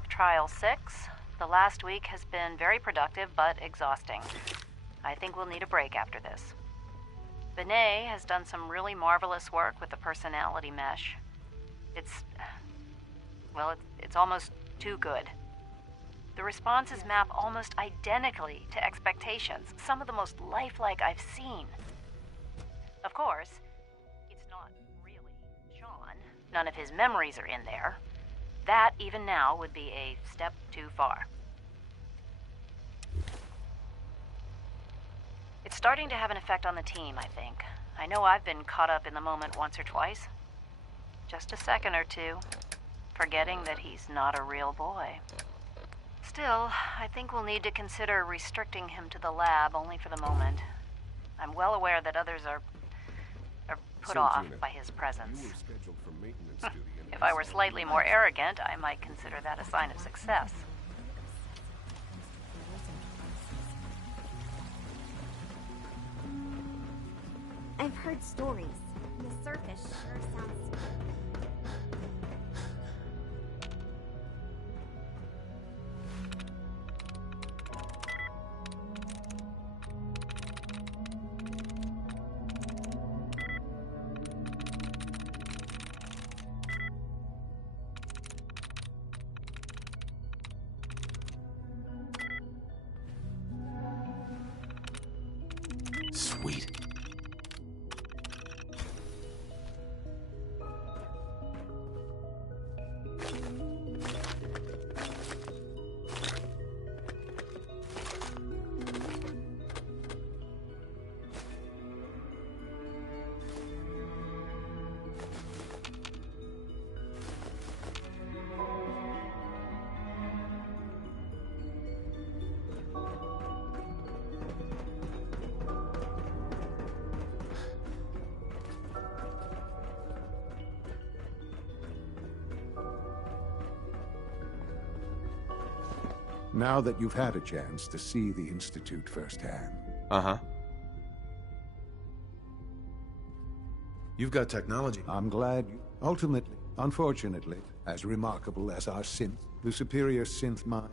of Trial 6. The last week has been very productive, but exhausting. I think we'll need a break after this. Benet has done some really marvelous work with the personality mesh. It's almost too good. The responses map almost identically to expectations, some of the most lifelike I've seen. Of course, it's not really Sean. None of his memories are in there. That, even now, would be a step too far. It's starting to have an effect on the team, I think. I know I've been caught up in the moment once or twice. Just a second or two, forgetting that he's not a real boy. Still, I think we'll need to consider restricting him to the lab only for the moment. I'm well aware that others are put off by his presence. If I were slightly more arrogant, I might consider that a sign of success. I've heard stories. The surface sure sounds... Sweet. Now that you've had a chance to see the Institute firsthand. Uh-huh. You've got technology. I'm glad you... Ultimately, unfortunately, as remarkable as our synth, the superior synth mind.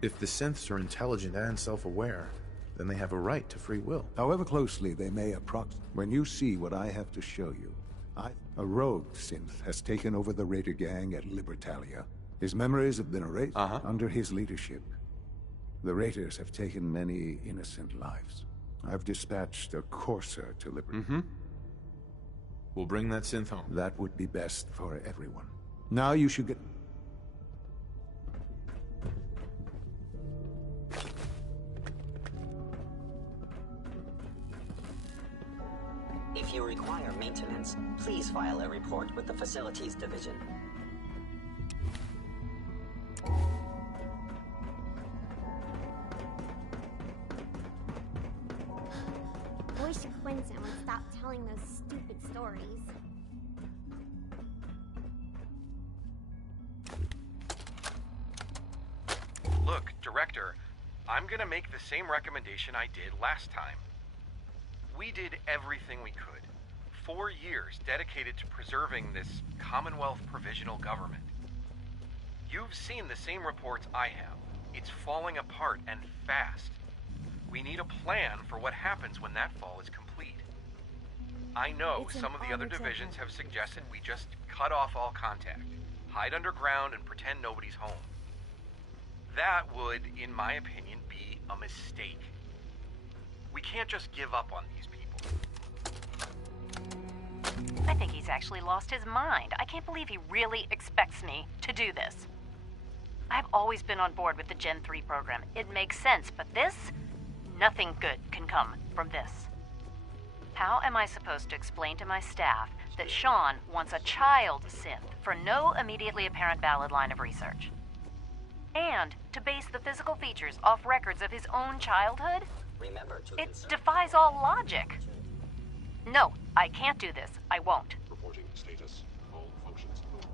If the synths are intelligent and self-aware, then they have a right to free will. However closely they may approximate, when you see what I have to show you, a rogue synth has taken over the Raider gang at Libertalia. His memories have been erased under his leadership. The Raiders have taken many innocent lives. I've dispatched a courser to Libertalia. We'll bring that synth home. That would be best for everyone. Now you should get... If you require maintenance, please file a report with the Facilities Division. I wish Quinton would stop telling those stupid stories. Look, Director, I'm gonna make the same recommendation I did last time. We did everything we could. 4 years dedicated to preserving this Commonwealth Provisional Government. You've seen the same reports I have. It's falling apart and fast. We need a plan for what happens when that fall is complete. I know some of the other divisions have suggested we just cut off all contact, hide underground, and pretend nobody's home. That would, in my opinion, be a mistake. We can't just give up on these people. I think he's actually lost his mind. I can't believe he really expects me to do this. I've always been on board with the Gen 3 program. It makes sense, but this? Nothing good can come from this. How am I supposed to explain to my staff that Sean wants a child synth for no immediately apparent valid line of research? And to base the physical features off records of his own childhood? It defies all logic. No, I can't do this. I won't. Reporting status. All functions normal.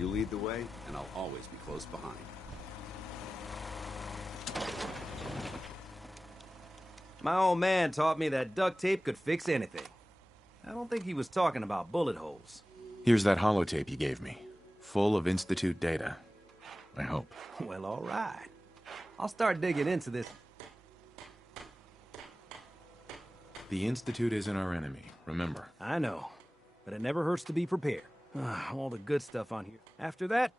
You lead the way, and I'll always be close behind. My old man taught me that duct tape could fix anything. I don't think he was talking about bullet holes. Here's that holotape you gave me, full of Institute data. I hope. Well, all right. I'll start digging into this. The Institute isn't our enemy, remember. I know, but it never hurts to be prepared. All the good stuff on here. After that,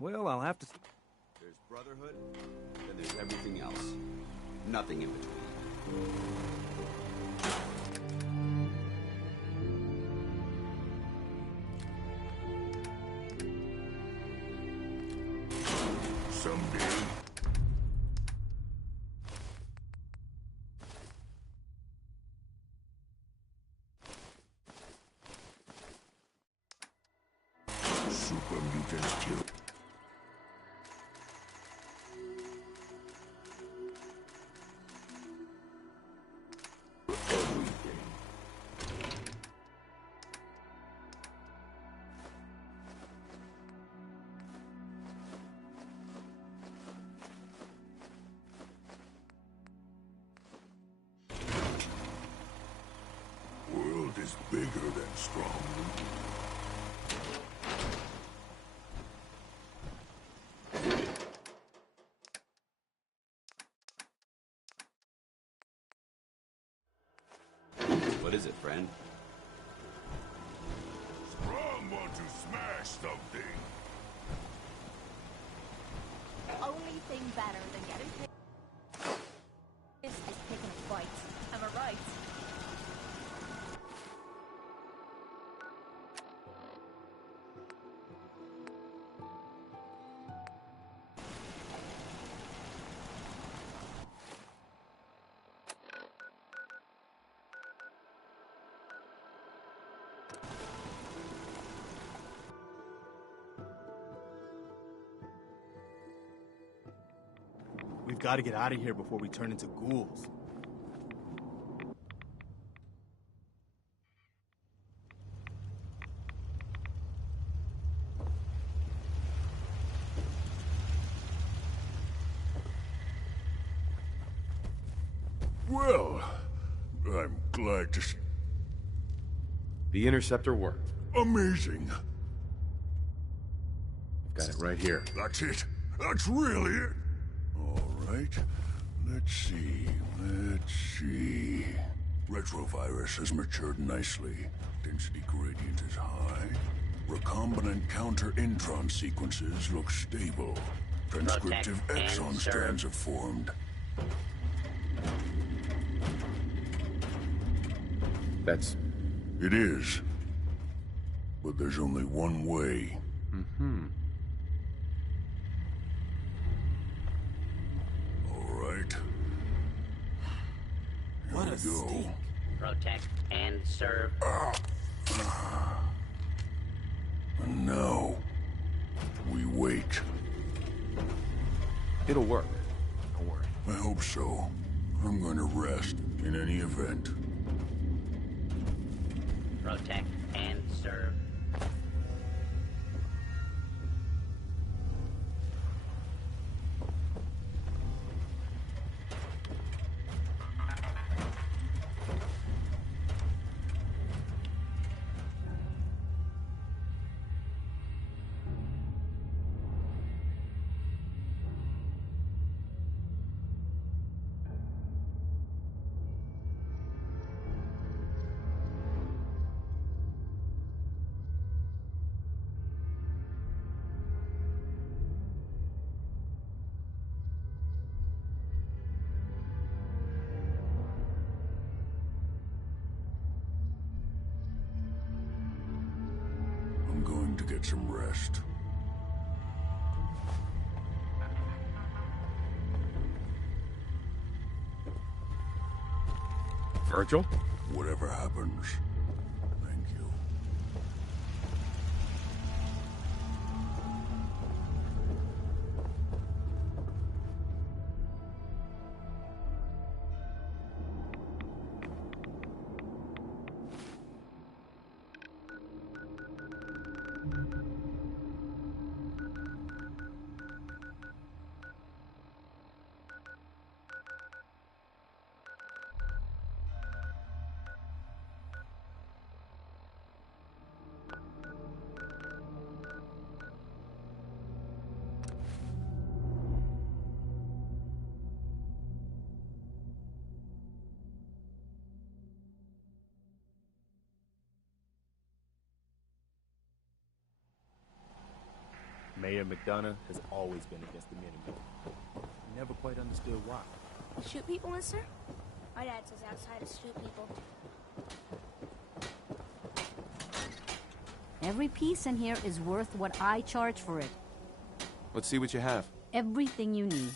well, I'll have to... There's Brotherhood, then there's everything else. Nothing in between. Someday. Super mutants kill. World is bigger than strong. What is it, friend? Strong want to smash something. Only thing better than getting pissed is picking a fight. Am I right? We've got to get out of here before we turn into ghouls. Well, I'm glad to see. The interceptor worked. Amazing. I've got it right here. That's it. That's really it. All right. Let's see. Retrovirus has matured nicely. Density gradient is high. Recombinant counter-intron sequences look stable. Transcriptive exon strands have formed. That's... It is. But there's only one way. Mm-hmm. All right. Here What we a go. stink. Protect and serve. And now, we wait. It'll work. Don't worry. I hope so. I'm going to rest in any event. Protect and serve. I'm going to get some rest. Virgil? Whatever happens, thank you. Mayor McDonough has always been against the Minutemen. Never quite understood why. Shoot people, mister? My dad says outsiders shoot people. Every piece in here is worth what I charge for it. Let's see what you have. Everything you need.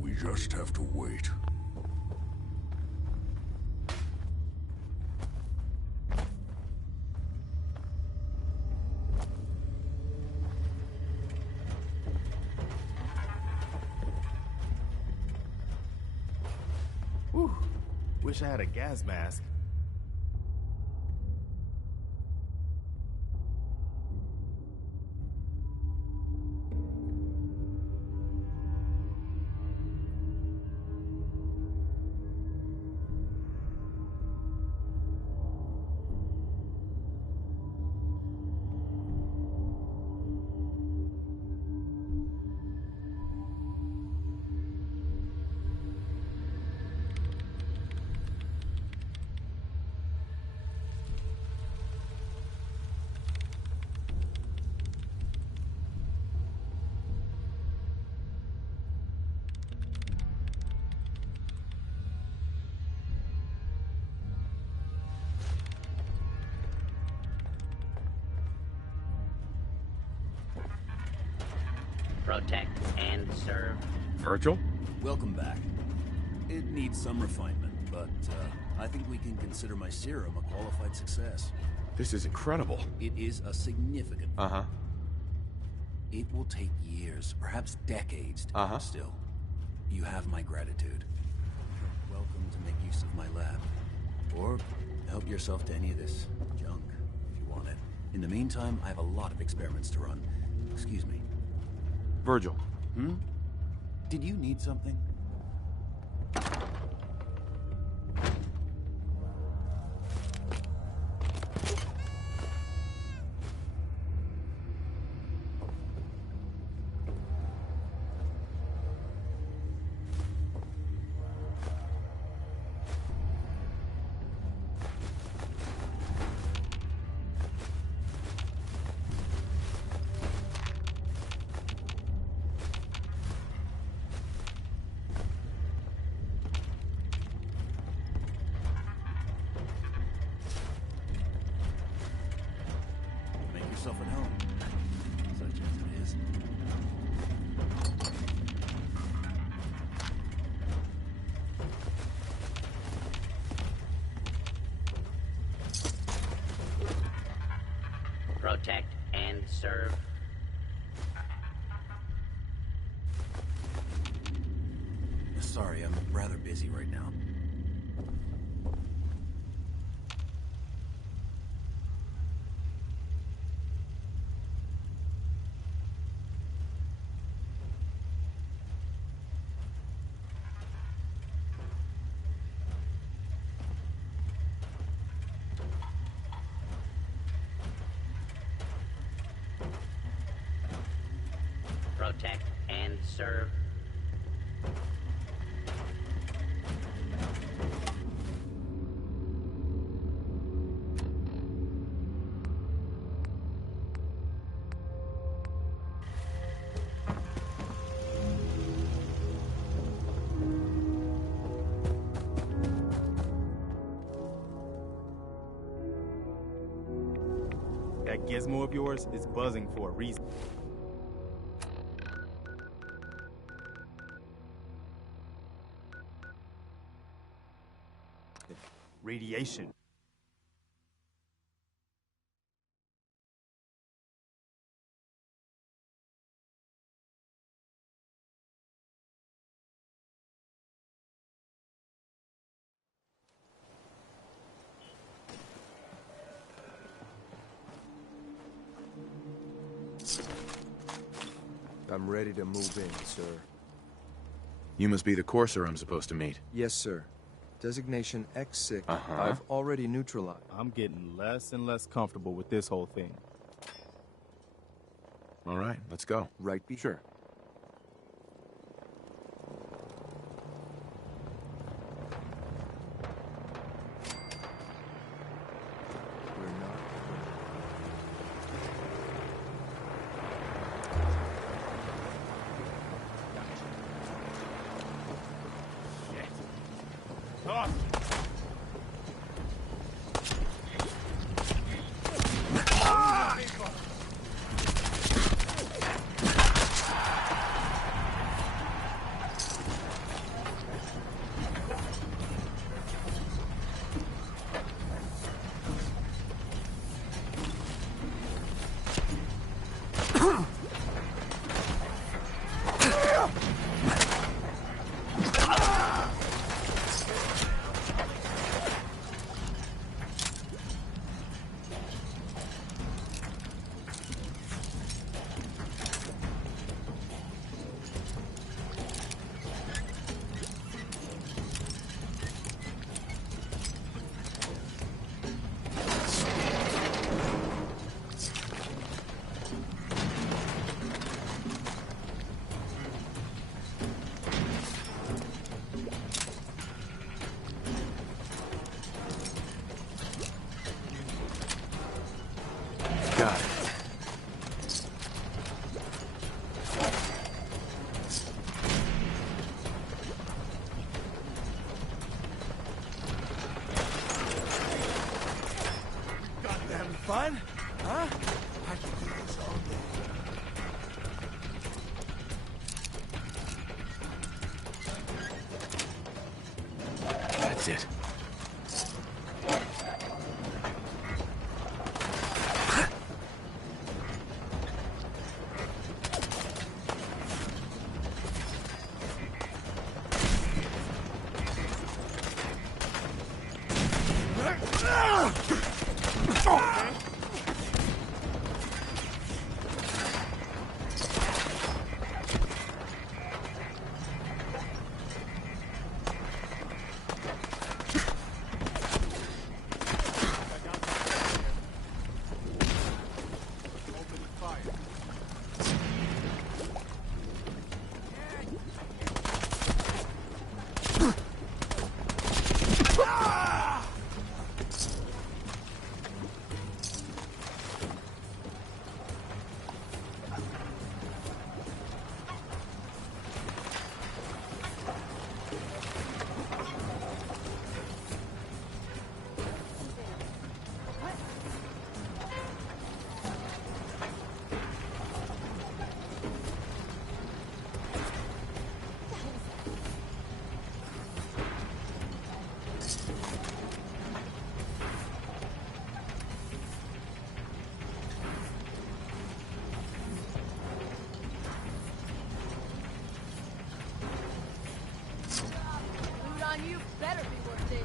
We just have to wait. Whew. Wish I had a gas mask. Protect and serve. Virgil? Welcome back. It needs some refinement, but I think we can consider my serum a qualified success. This is incredible. It is a significant. It will take years, perhaps decades to still. You have my gratitude. You're welcome to make use of my lab. Or help yourself to any of this junk, if you want it. In the meantime, I have a lot of experiments to run. Excuse me. Virgil. Did you need something? Yourself at home, such as it is. Protect and serve. Sorry, I'm rather busy right now. protect, and serve. That gizmo of yours is buzzing for a reason. Radiation. I'm ready to move in, sir. You must be the courser I'm supposed to meet. Yes, sir. Designation X6. Uh-huh. I've already neutralized. I'm getting less and less comfortable with this whole thing. All right, let's go. Right, be sure. Got it. Goddamn fun, huh? I can do this all day. That's it. Food on you better be worth it.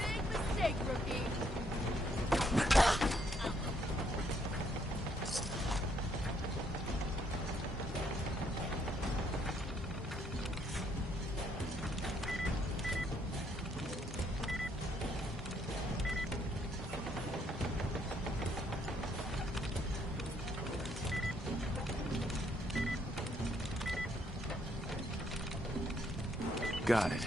Big mistake, rookie. got it.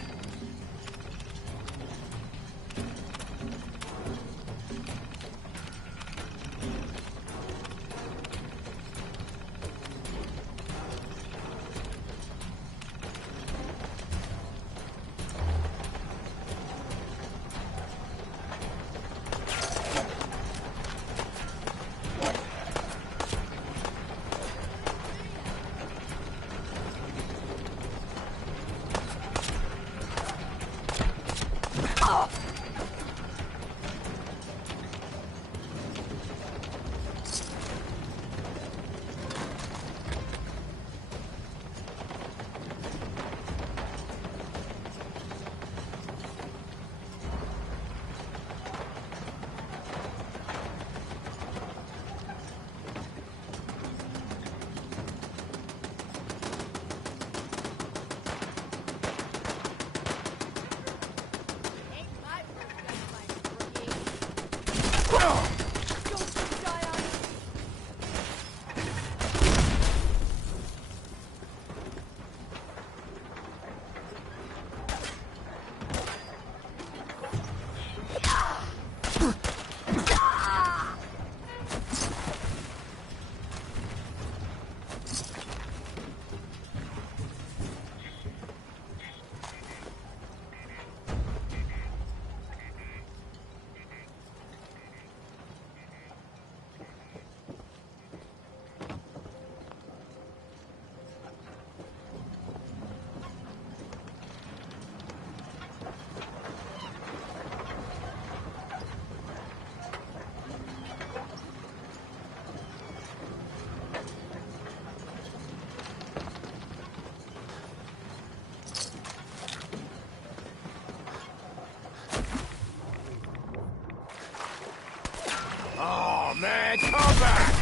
Oh, man, come back!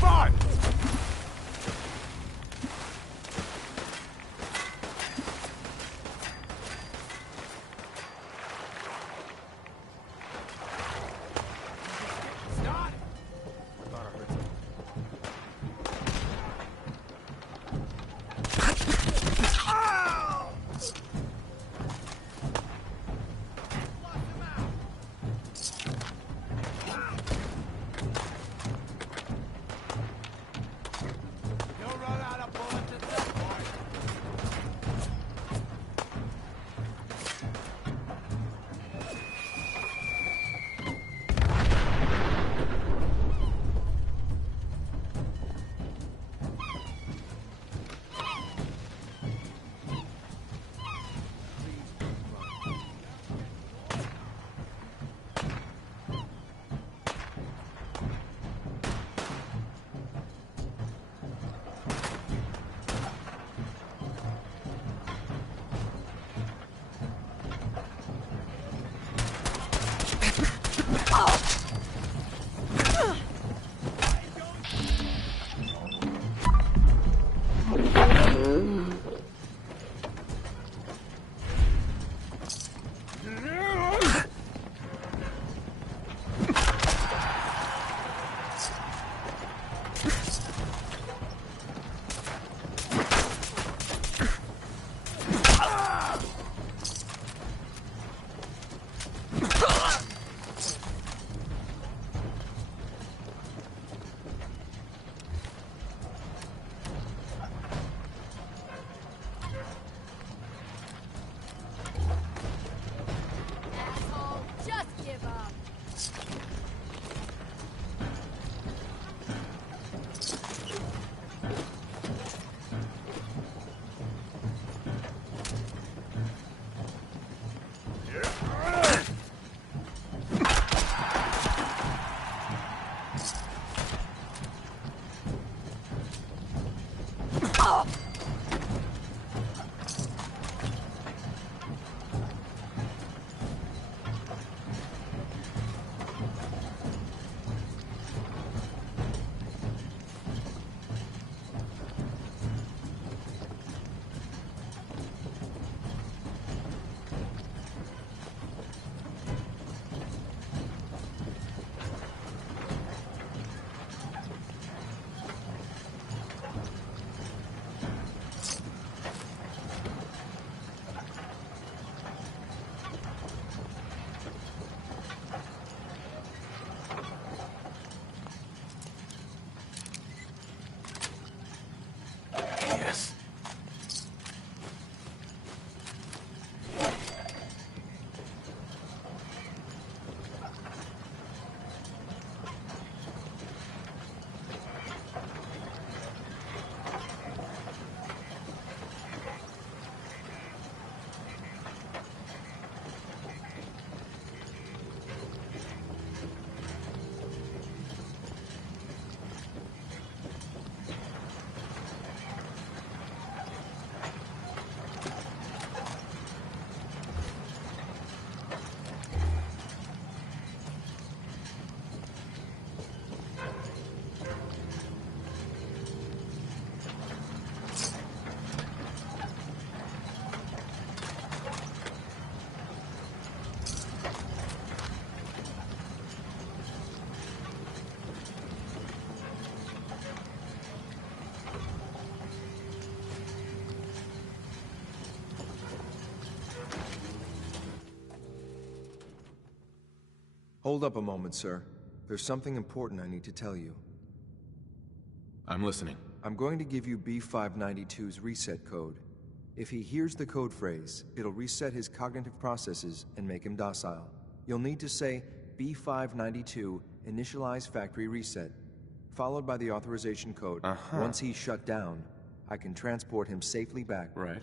Fun! Hold up a moment, sir. There's something important I need to tell you. I'm listening. I'm going to give you B592's reset code. If he hears the code phrase, it'll reset his cognitive processes and make him docile. You'll need to say B592 initialize factory reset, followed by the authorization code. Once he's shut down, I can transport him safely back. Right.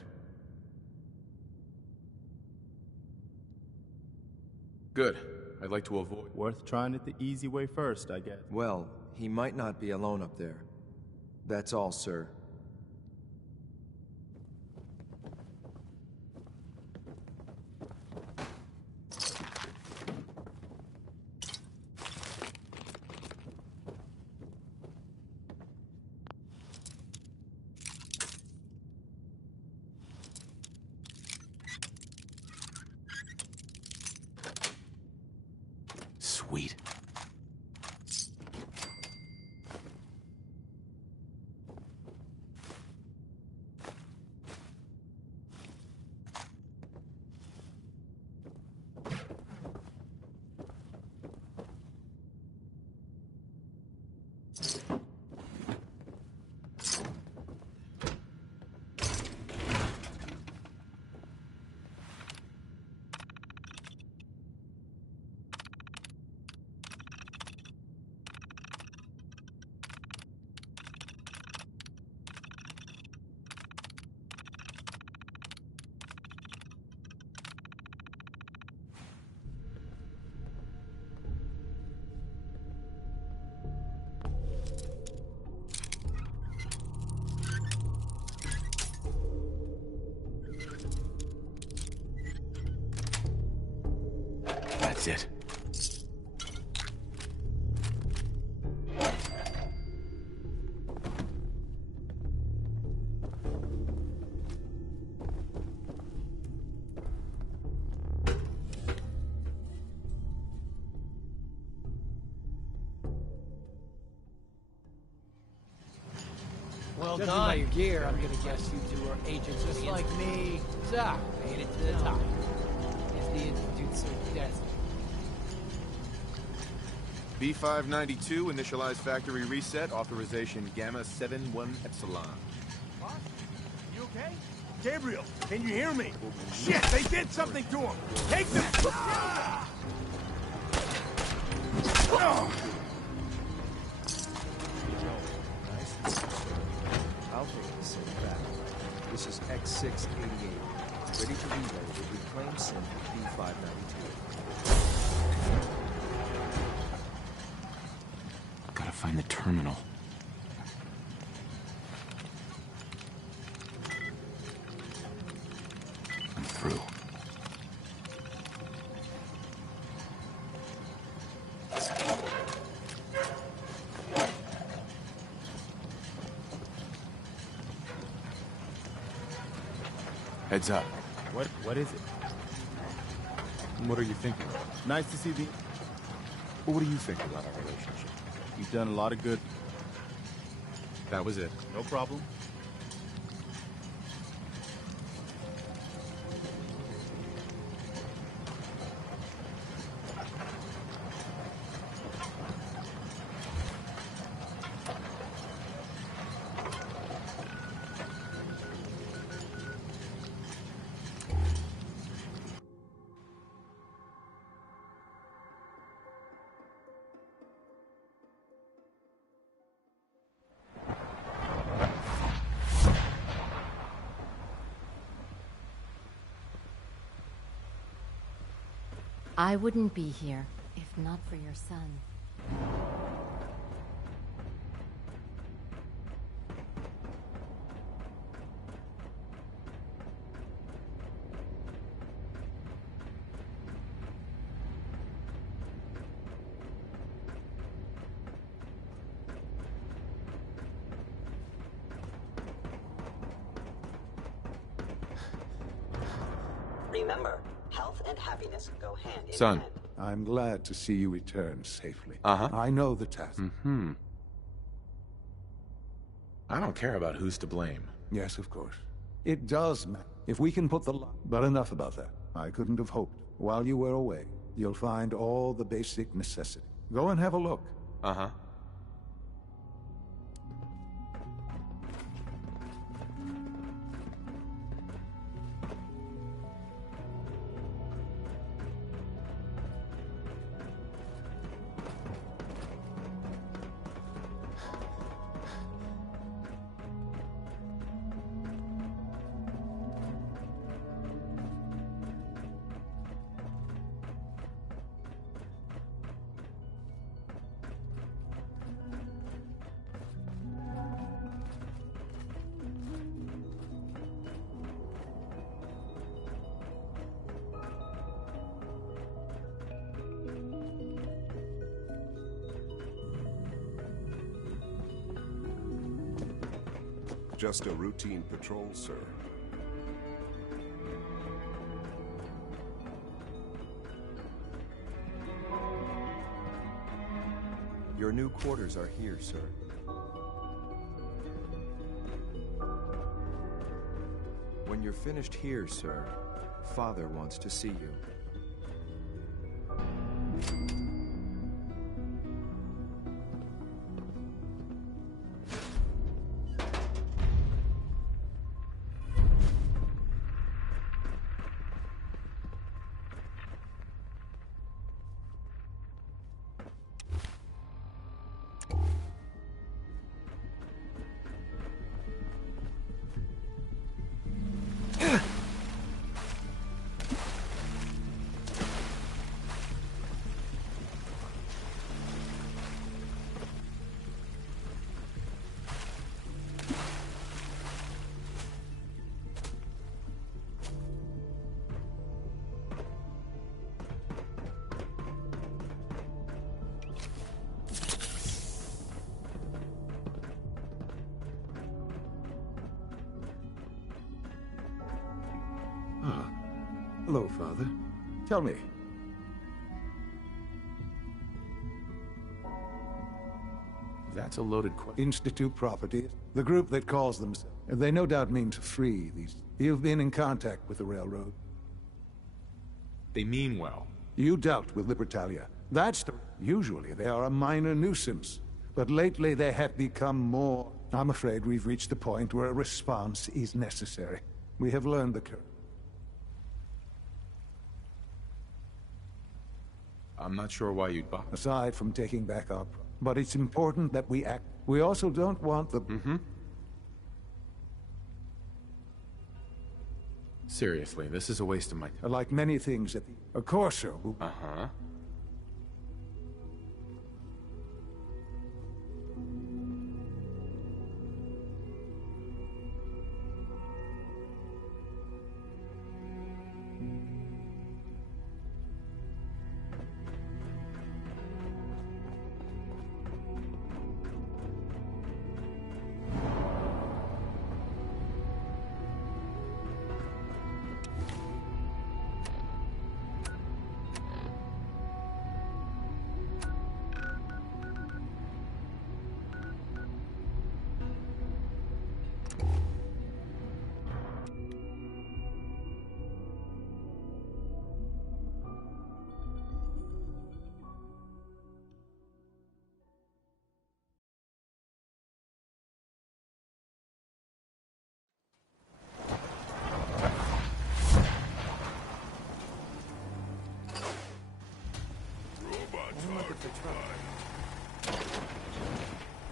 Good. I'd like to avoid... Worth trying it the easy way first, I guess. Well, he might not be alone up there. That's all, sir. Sweet. That's it. Well Judging done. By your gear, I'm gonna guess you two are agents just like me. Zach made it to the top. Is the Institute so desperate? B592, initialize factory reset, authorization Gamma 71 Epsilon. Boss, you okay? Gabriel, can you hear me? Shit, they did something to him! Take them! Ah! Oh. I'll take this thing back. This is X688, ready to reload with reclaimed synth B592. Gotta find the terminal. I'm through. Heads up. What is it? What are you thinking? Nice to see the... What do you think about our relationship? You've done a lot of good. That was it. No problem. I wouldn't be here if not for your son. Remember, health and happiness go hand in Son. hand. I'm glad to see you return safely. Uh-huh. I know the task. Mm-hmm. I don't care about who's to blame. Yes, of course. It does matter. If we can put the... But enough about that. I couldn't have hoped, while you were away, You'll find all the basic necessities. Go and have a look. Uh-huh. Just a routine patrol, sir. Your new quarters are here, sir. When you're finished here, sir, Father wants to see you. Hello, Father. Tell me. That's a loaded question. Institute property. The group that calls themselves. They no doubt mean to free these. You've been in contact with the railroad. They mean well. You dealt with Libertalia. That's the... Usually they are a minor nuisance. But lately they have become more... I'm afraid we've reached the point where a response is necessary. We have learned the curve. I'm not sure why you'd bother. Aside from taking back up. But it's important that we act. We also don't want the... Seriously, this is a waste of my time. Like many things at the... A Corso. Uh-huh.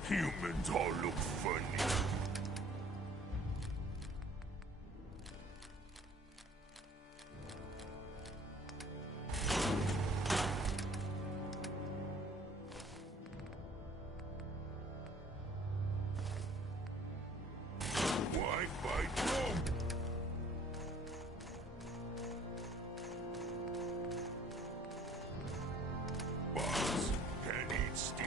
Humans all look funny. Why fight them? Boss can eat steel.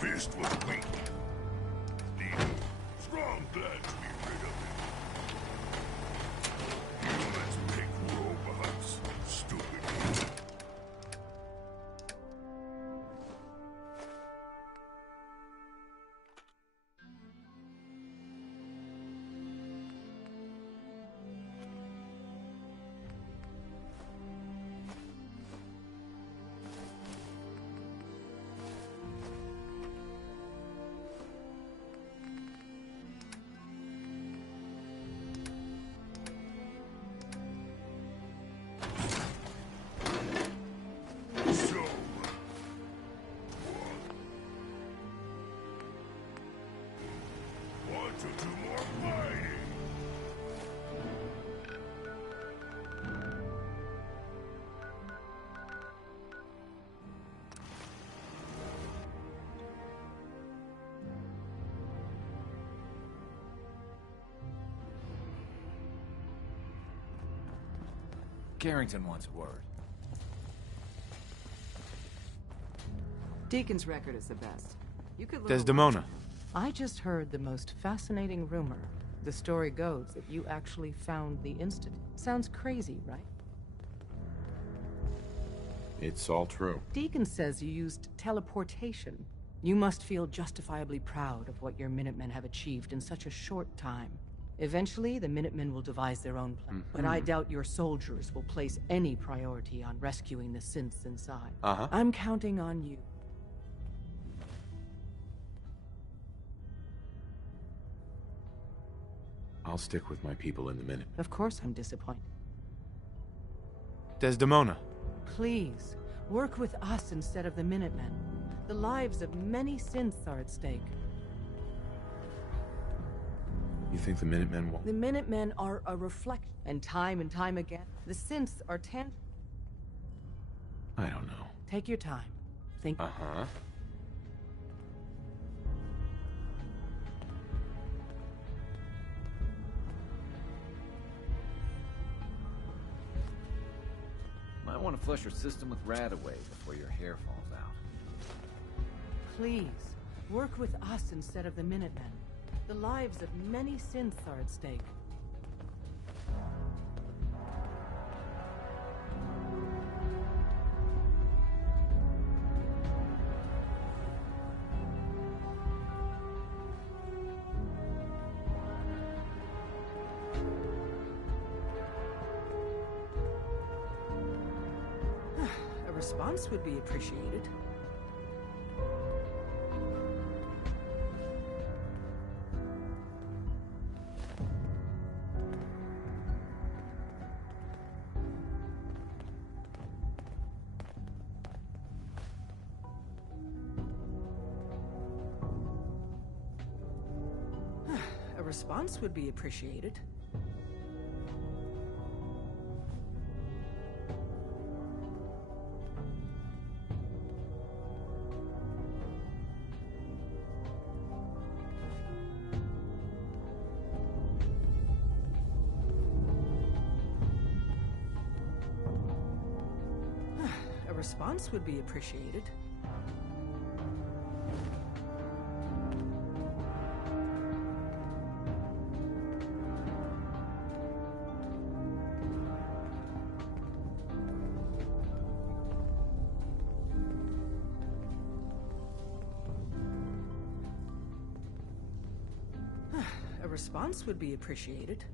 Fist was weak. Steel, strong, glad to be rid of it. to do more fighting. Carrington wants a word. Deacon's record is the best. You could learn. Desdemona. I just heard the most fascinating rumor. The story goes that you actually found the Institute. Sounds crazy, right? It's all true. Deacon says you used teleportation. You must feel justifiably proud of what your Minutemen have achieved in such a short time. Eventually, the Minutemen will devise their own plan. But I doubt your soldiers will place any priority on rescuing the synths inside. I'm counting on you. I'll stick with my people in the minute. Of course I'm disappointed. Desdemona. Please, work with us instead of the Minutemen. The lives of many synths are at stake. You think the Minutemen won't? The Minutemen are a reflection, and time again, the synths are I don't know. Take your time. Think. Might want to flush your system with Radaway before your hair falls out. Please, work with us instead of the Minutemen. The lives of many synths are at stake. A response would be appreciated. A response would be appreciated. A response would be appreciated. A response would be appreciated.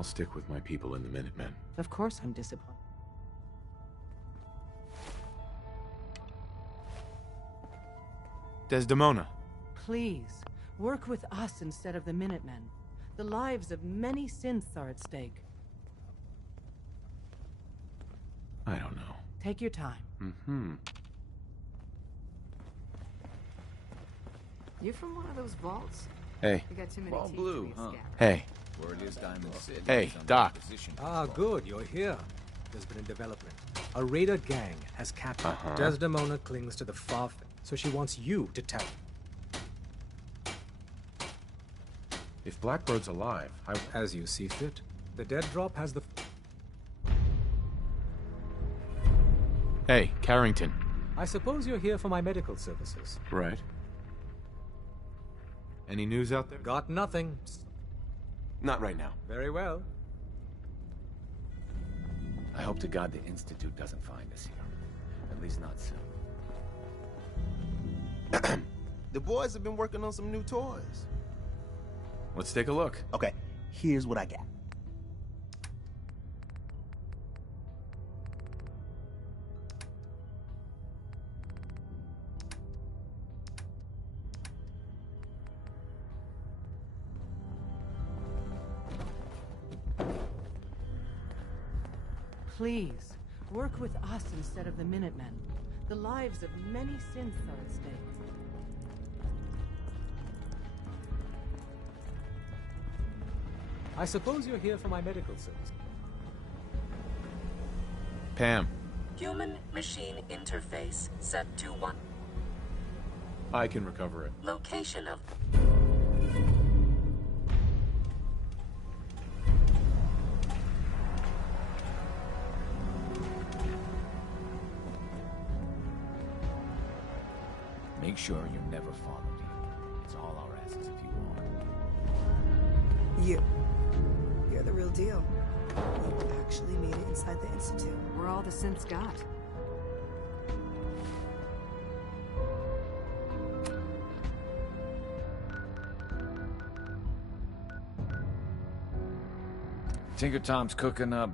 I'll stick with my people in the Minutemen. Of course I'm disappointed. Desdemona. Please, work with us instead of the Minutemen. The lives of many synths are at stake. I don't know. Take your time. Mm-hmm. You from one of those vaults? Hey. You got too many Ball teeth blue, to be a huh? scout. Hey. Word is Diamond City. Hey, Doc. Ah, good, you're here. There's been a development. A raider gang has captured. Desdemona clings to the far so she wants you to tell her. If Blackbird's alive, As you see fit. The dead drop has the... Hey, Carrington. I suppose you're here for my medical services. Right. Any news out there? Got nothing. Not right now. Very well. I hope to God the Institute doesn't find us here. At least not soon. The boys have been working on some new toys. Let's take a look. Okay, here's what I got. Please, work with us instead of the Minutemen. The lives of many synths are at stake. I suppose you're here for my medical service. Pam. Human-machine interface set to 1. I can recover it. Location of... Make sure you're never followed here. It's all our asses if you are. You're the real deal. You actually made it inside the Institute. We're all the synths got. Tinker Tom's cooking up.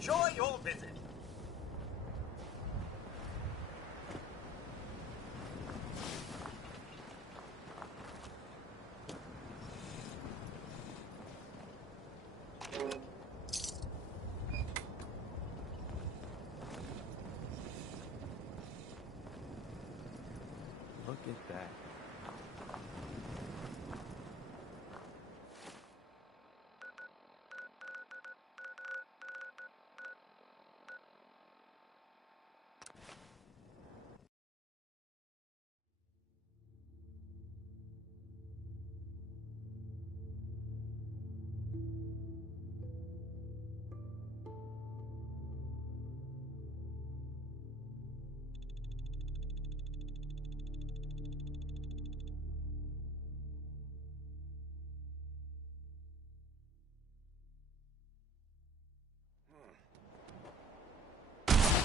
Enjoy your visit. Look at that.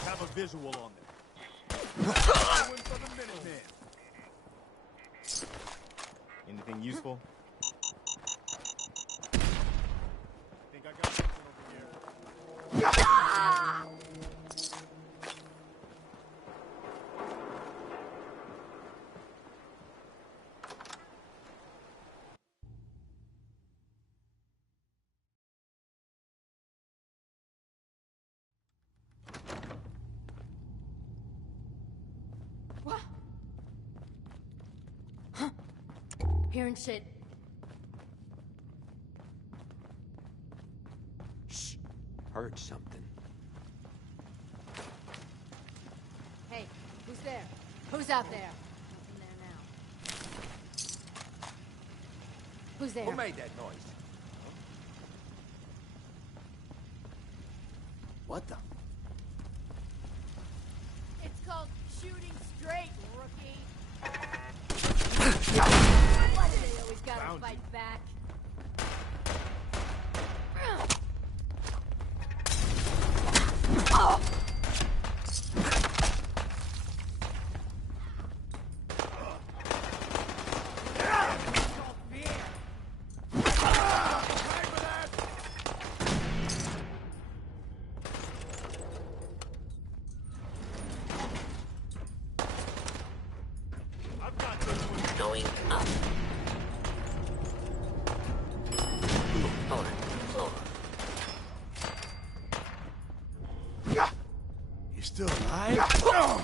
Have a visual on them. Going for the Minutemen. Anything useful? Think I got something over here. Hearing shit. Shh. Heard something. Hey, who's there? Who's out there? Nothing there now. Who's there? Who made that noise? What the? It's called shooting straight, rookie. Why do they always gotta fight back? still alive?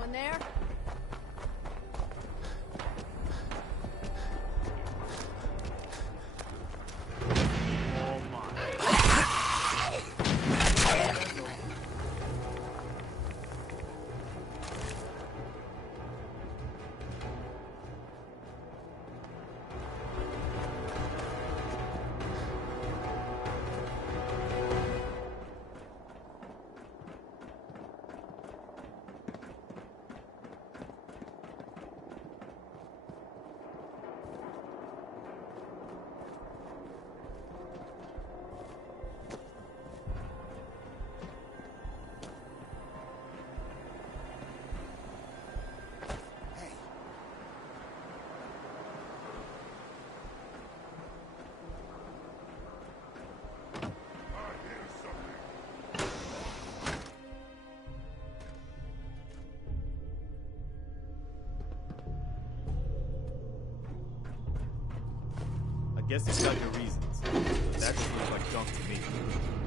Someone there? Guess you've got your reasons. That just looks like junk to me.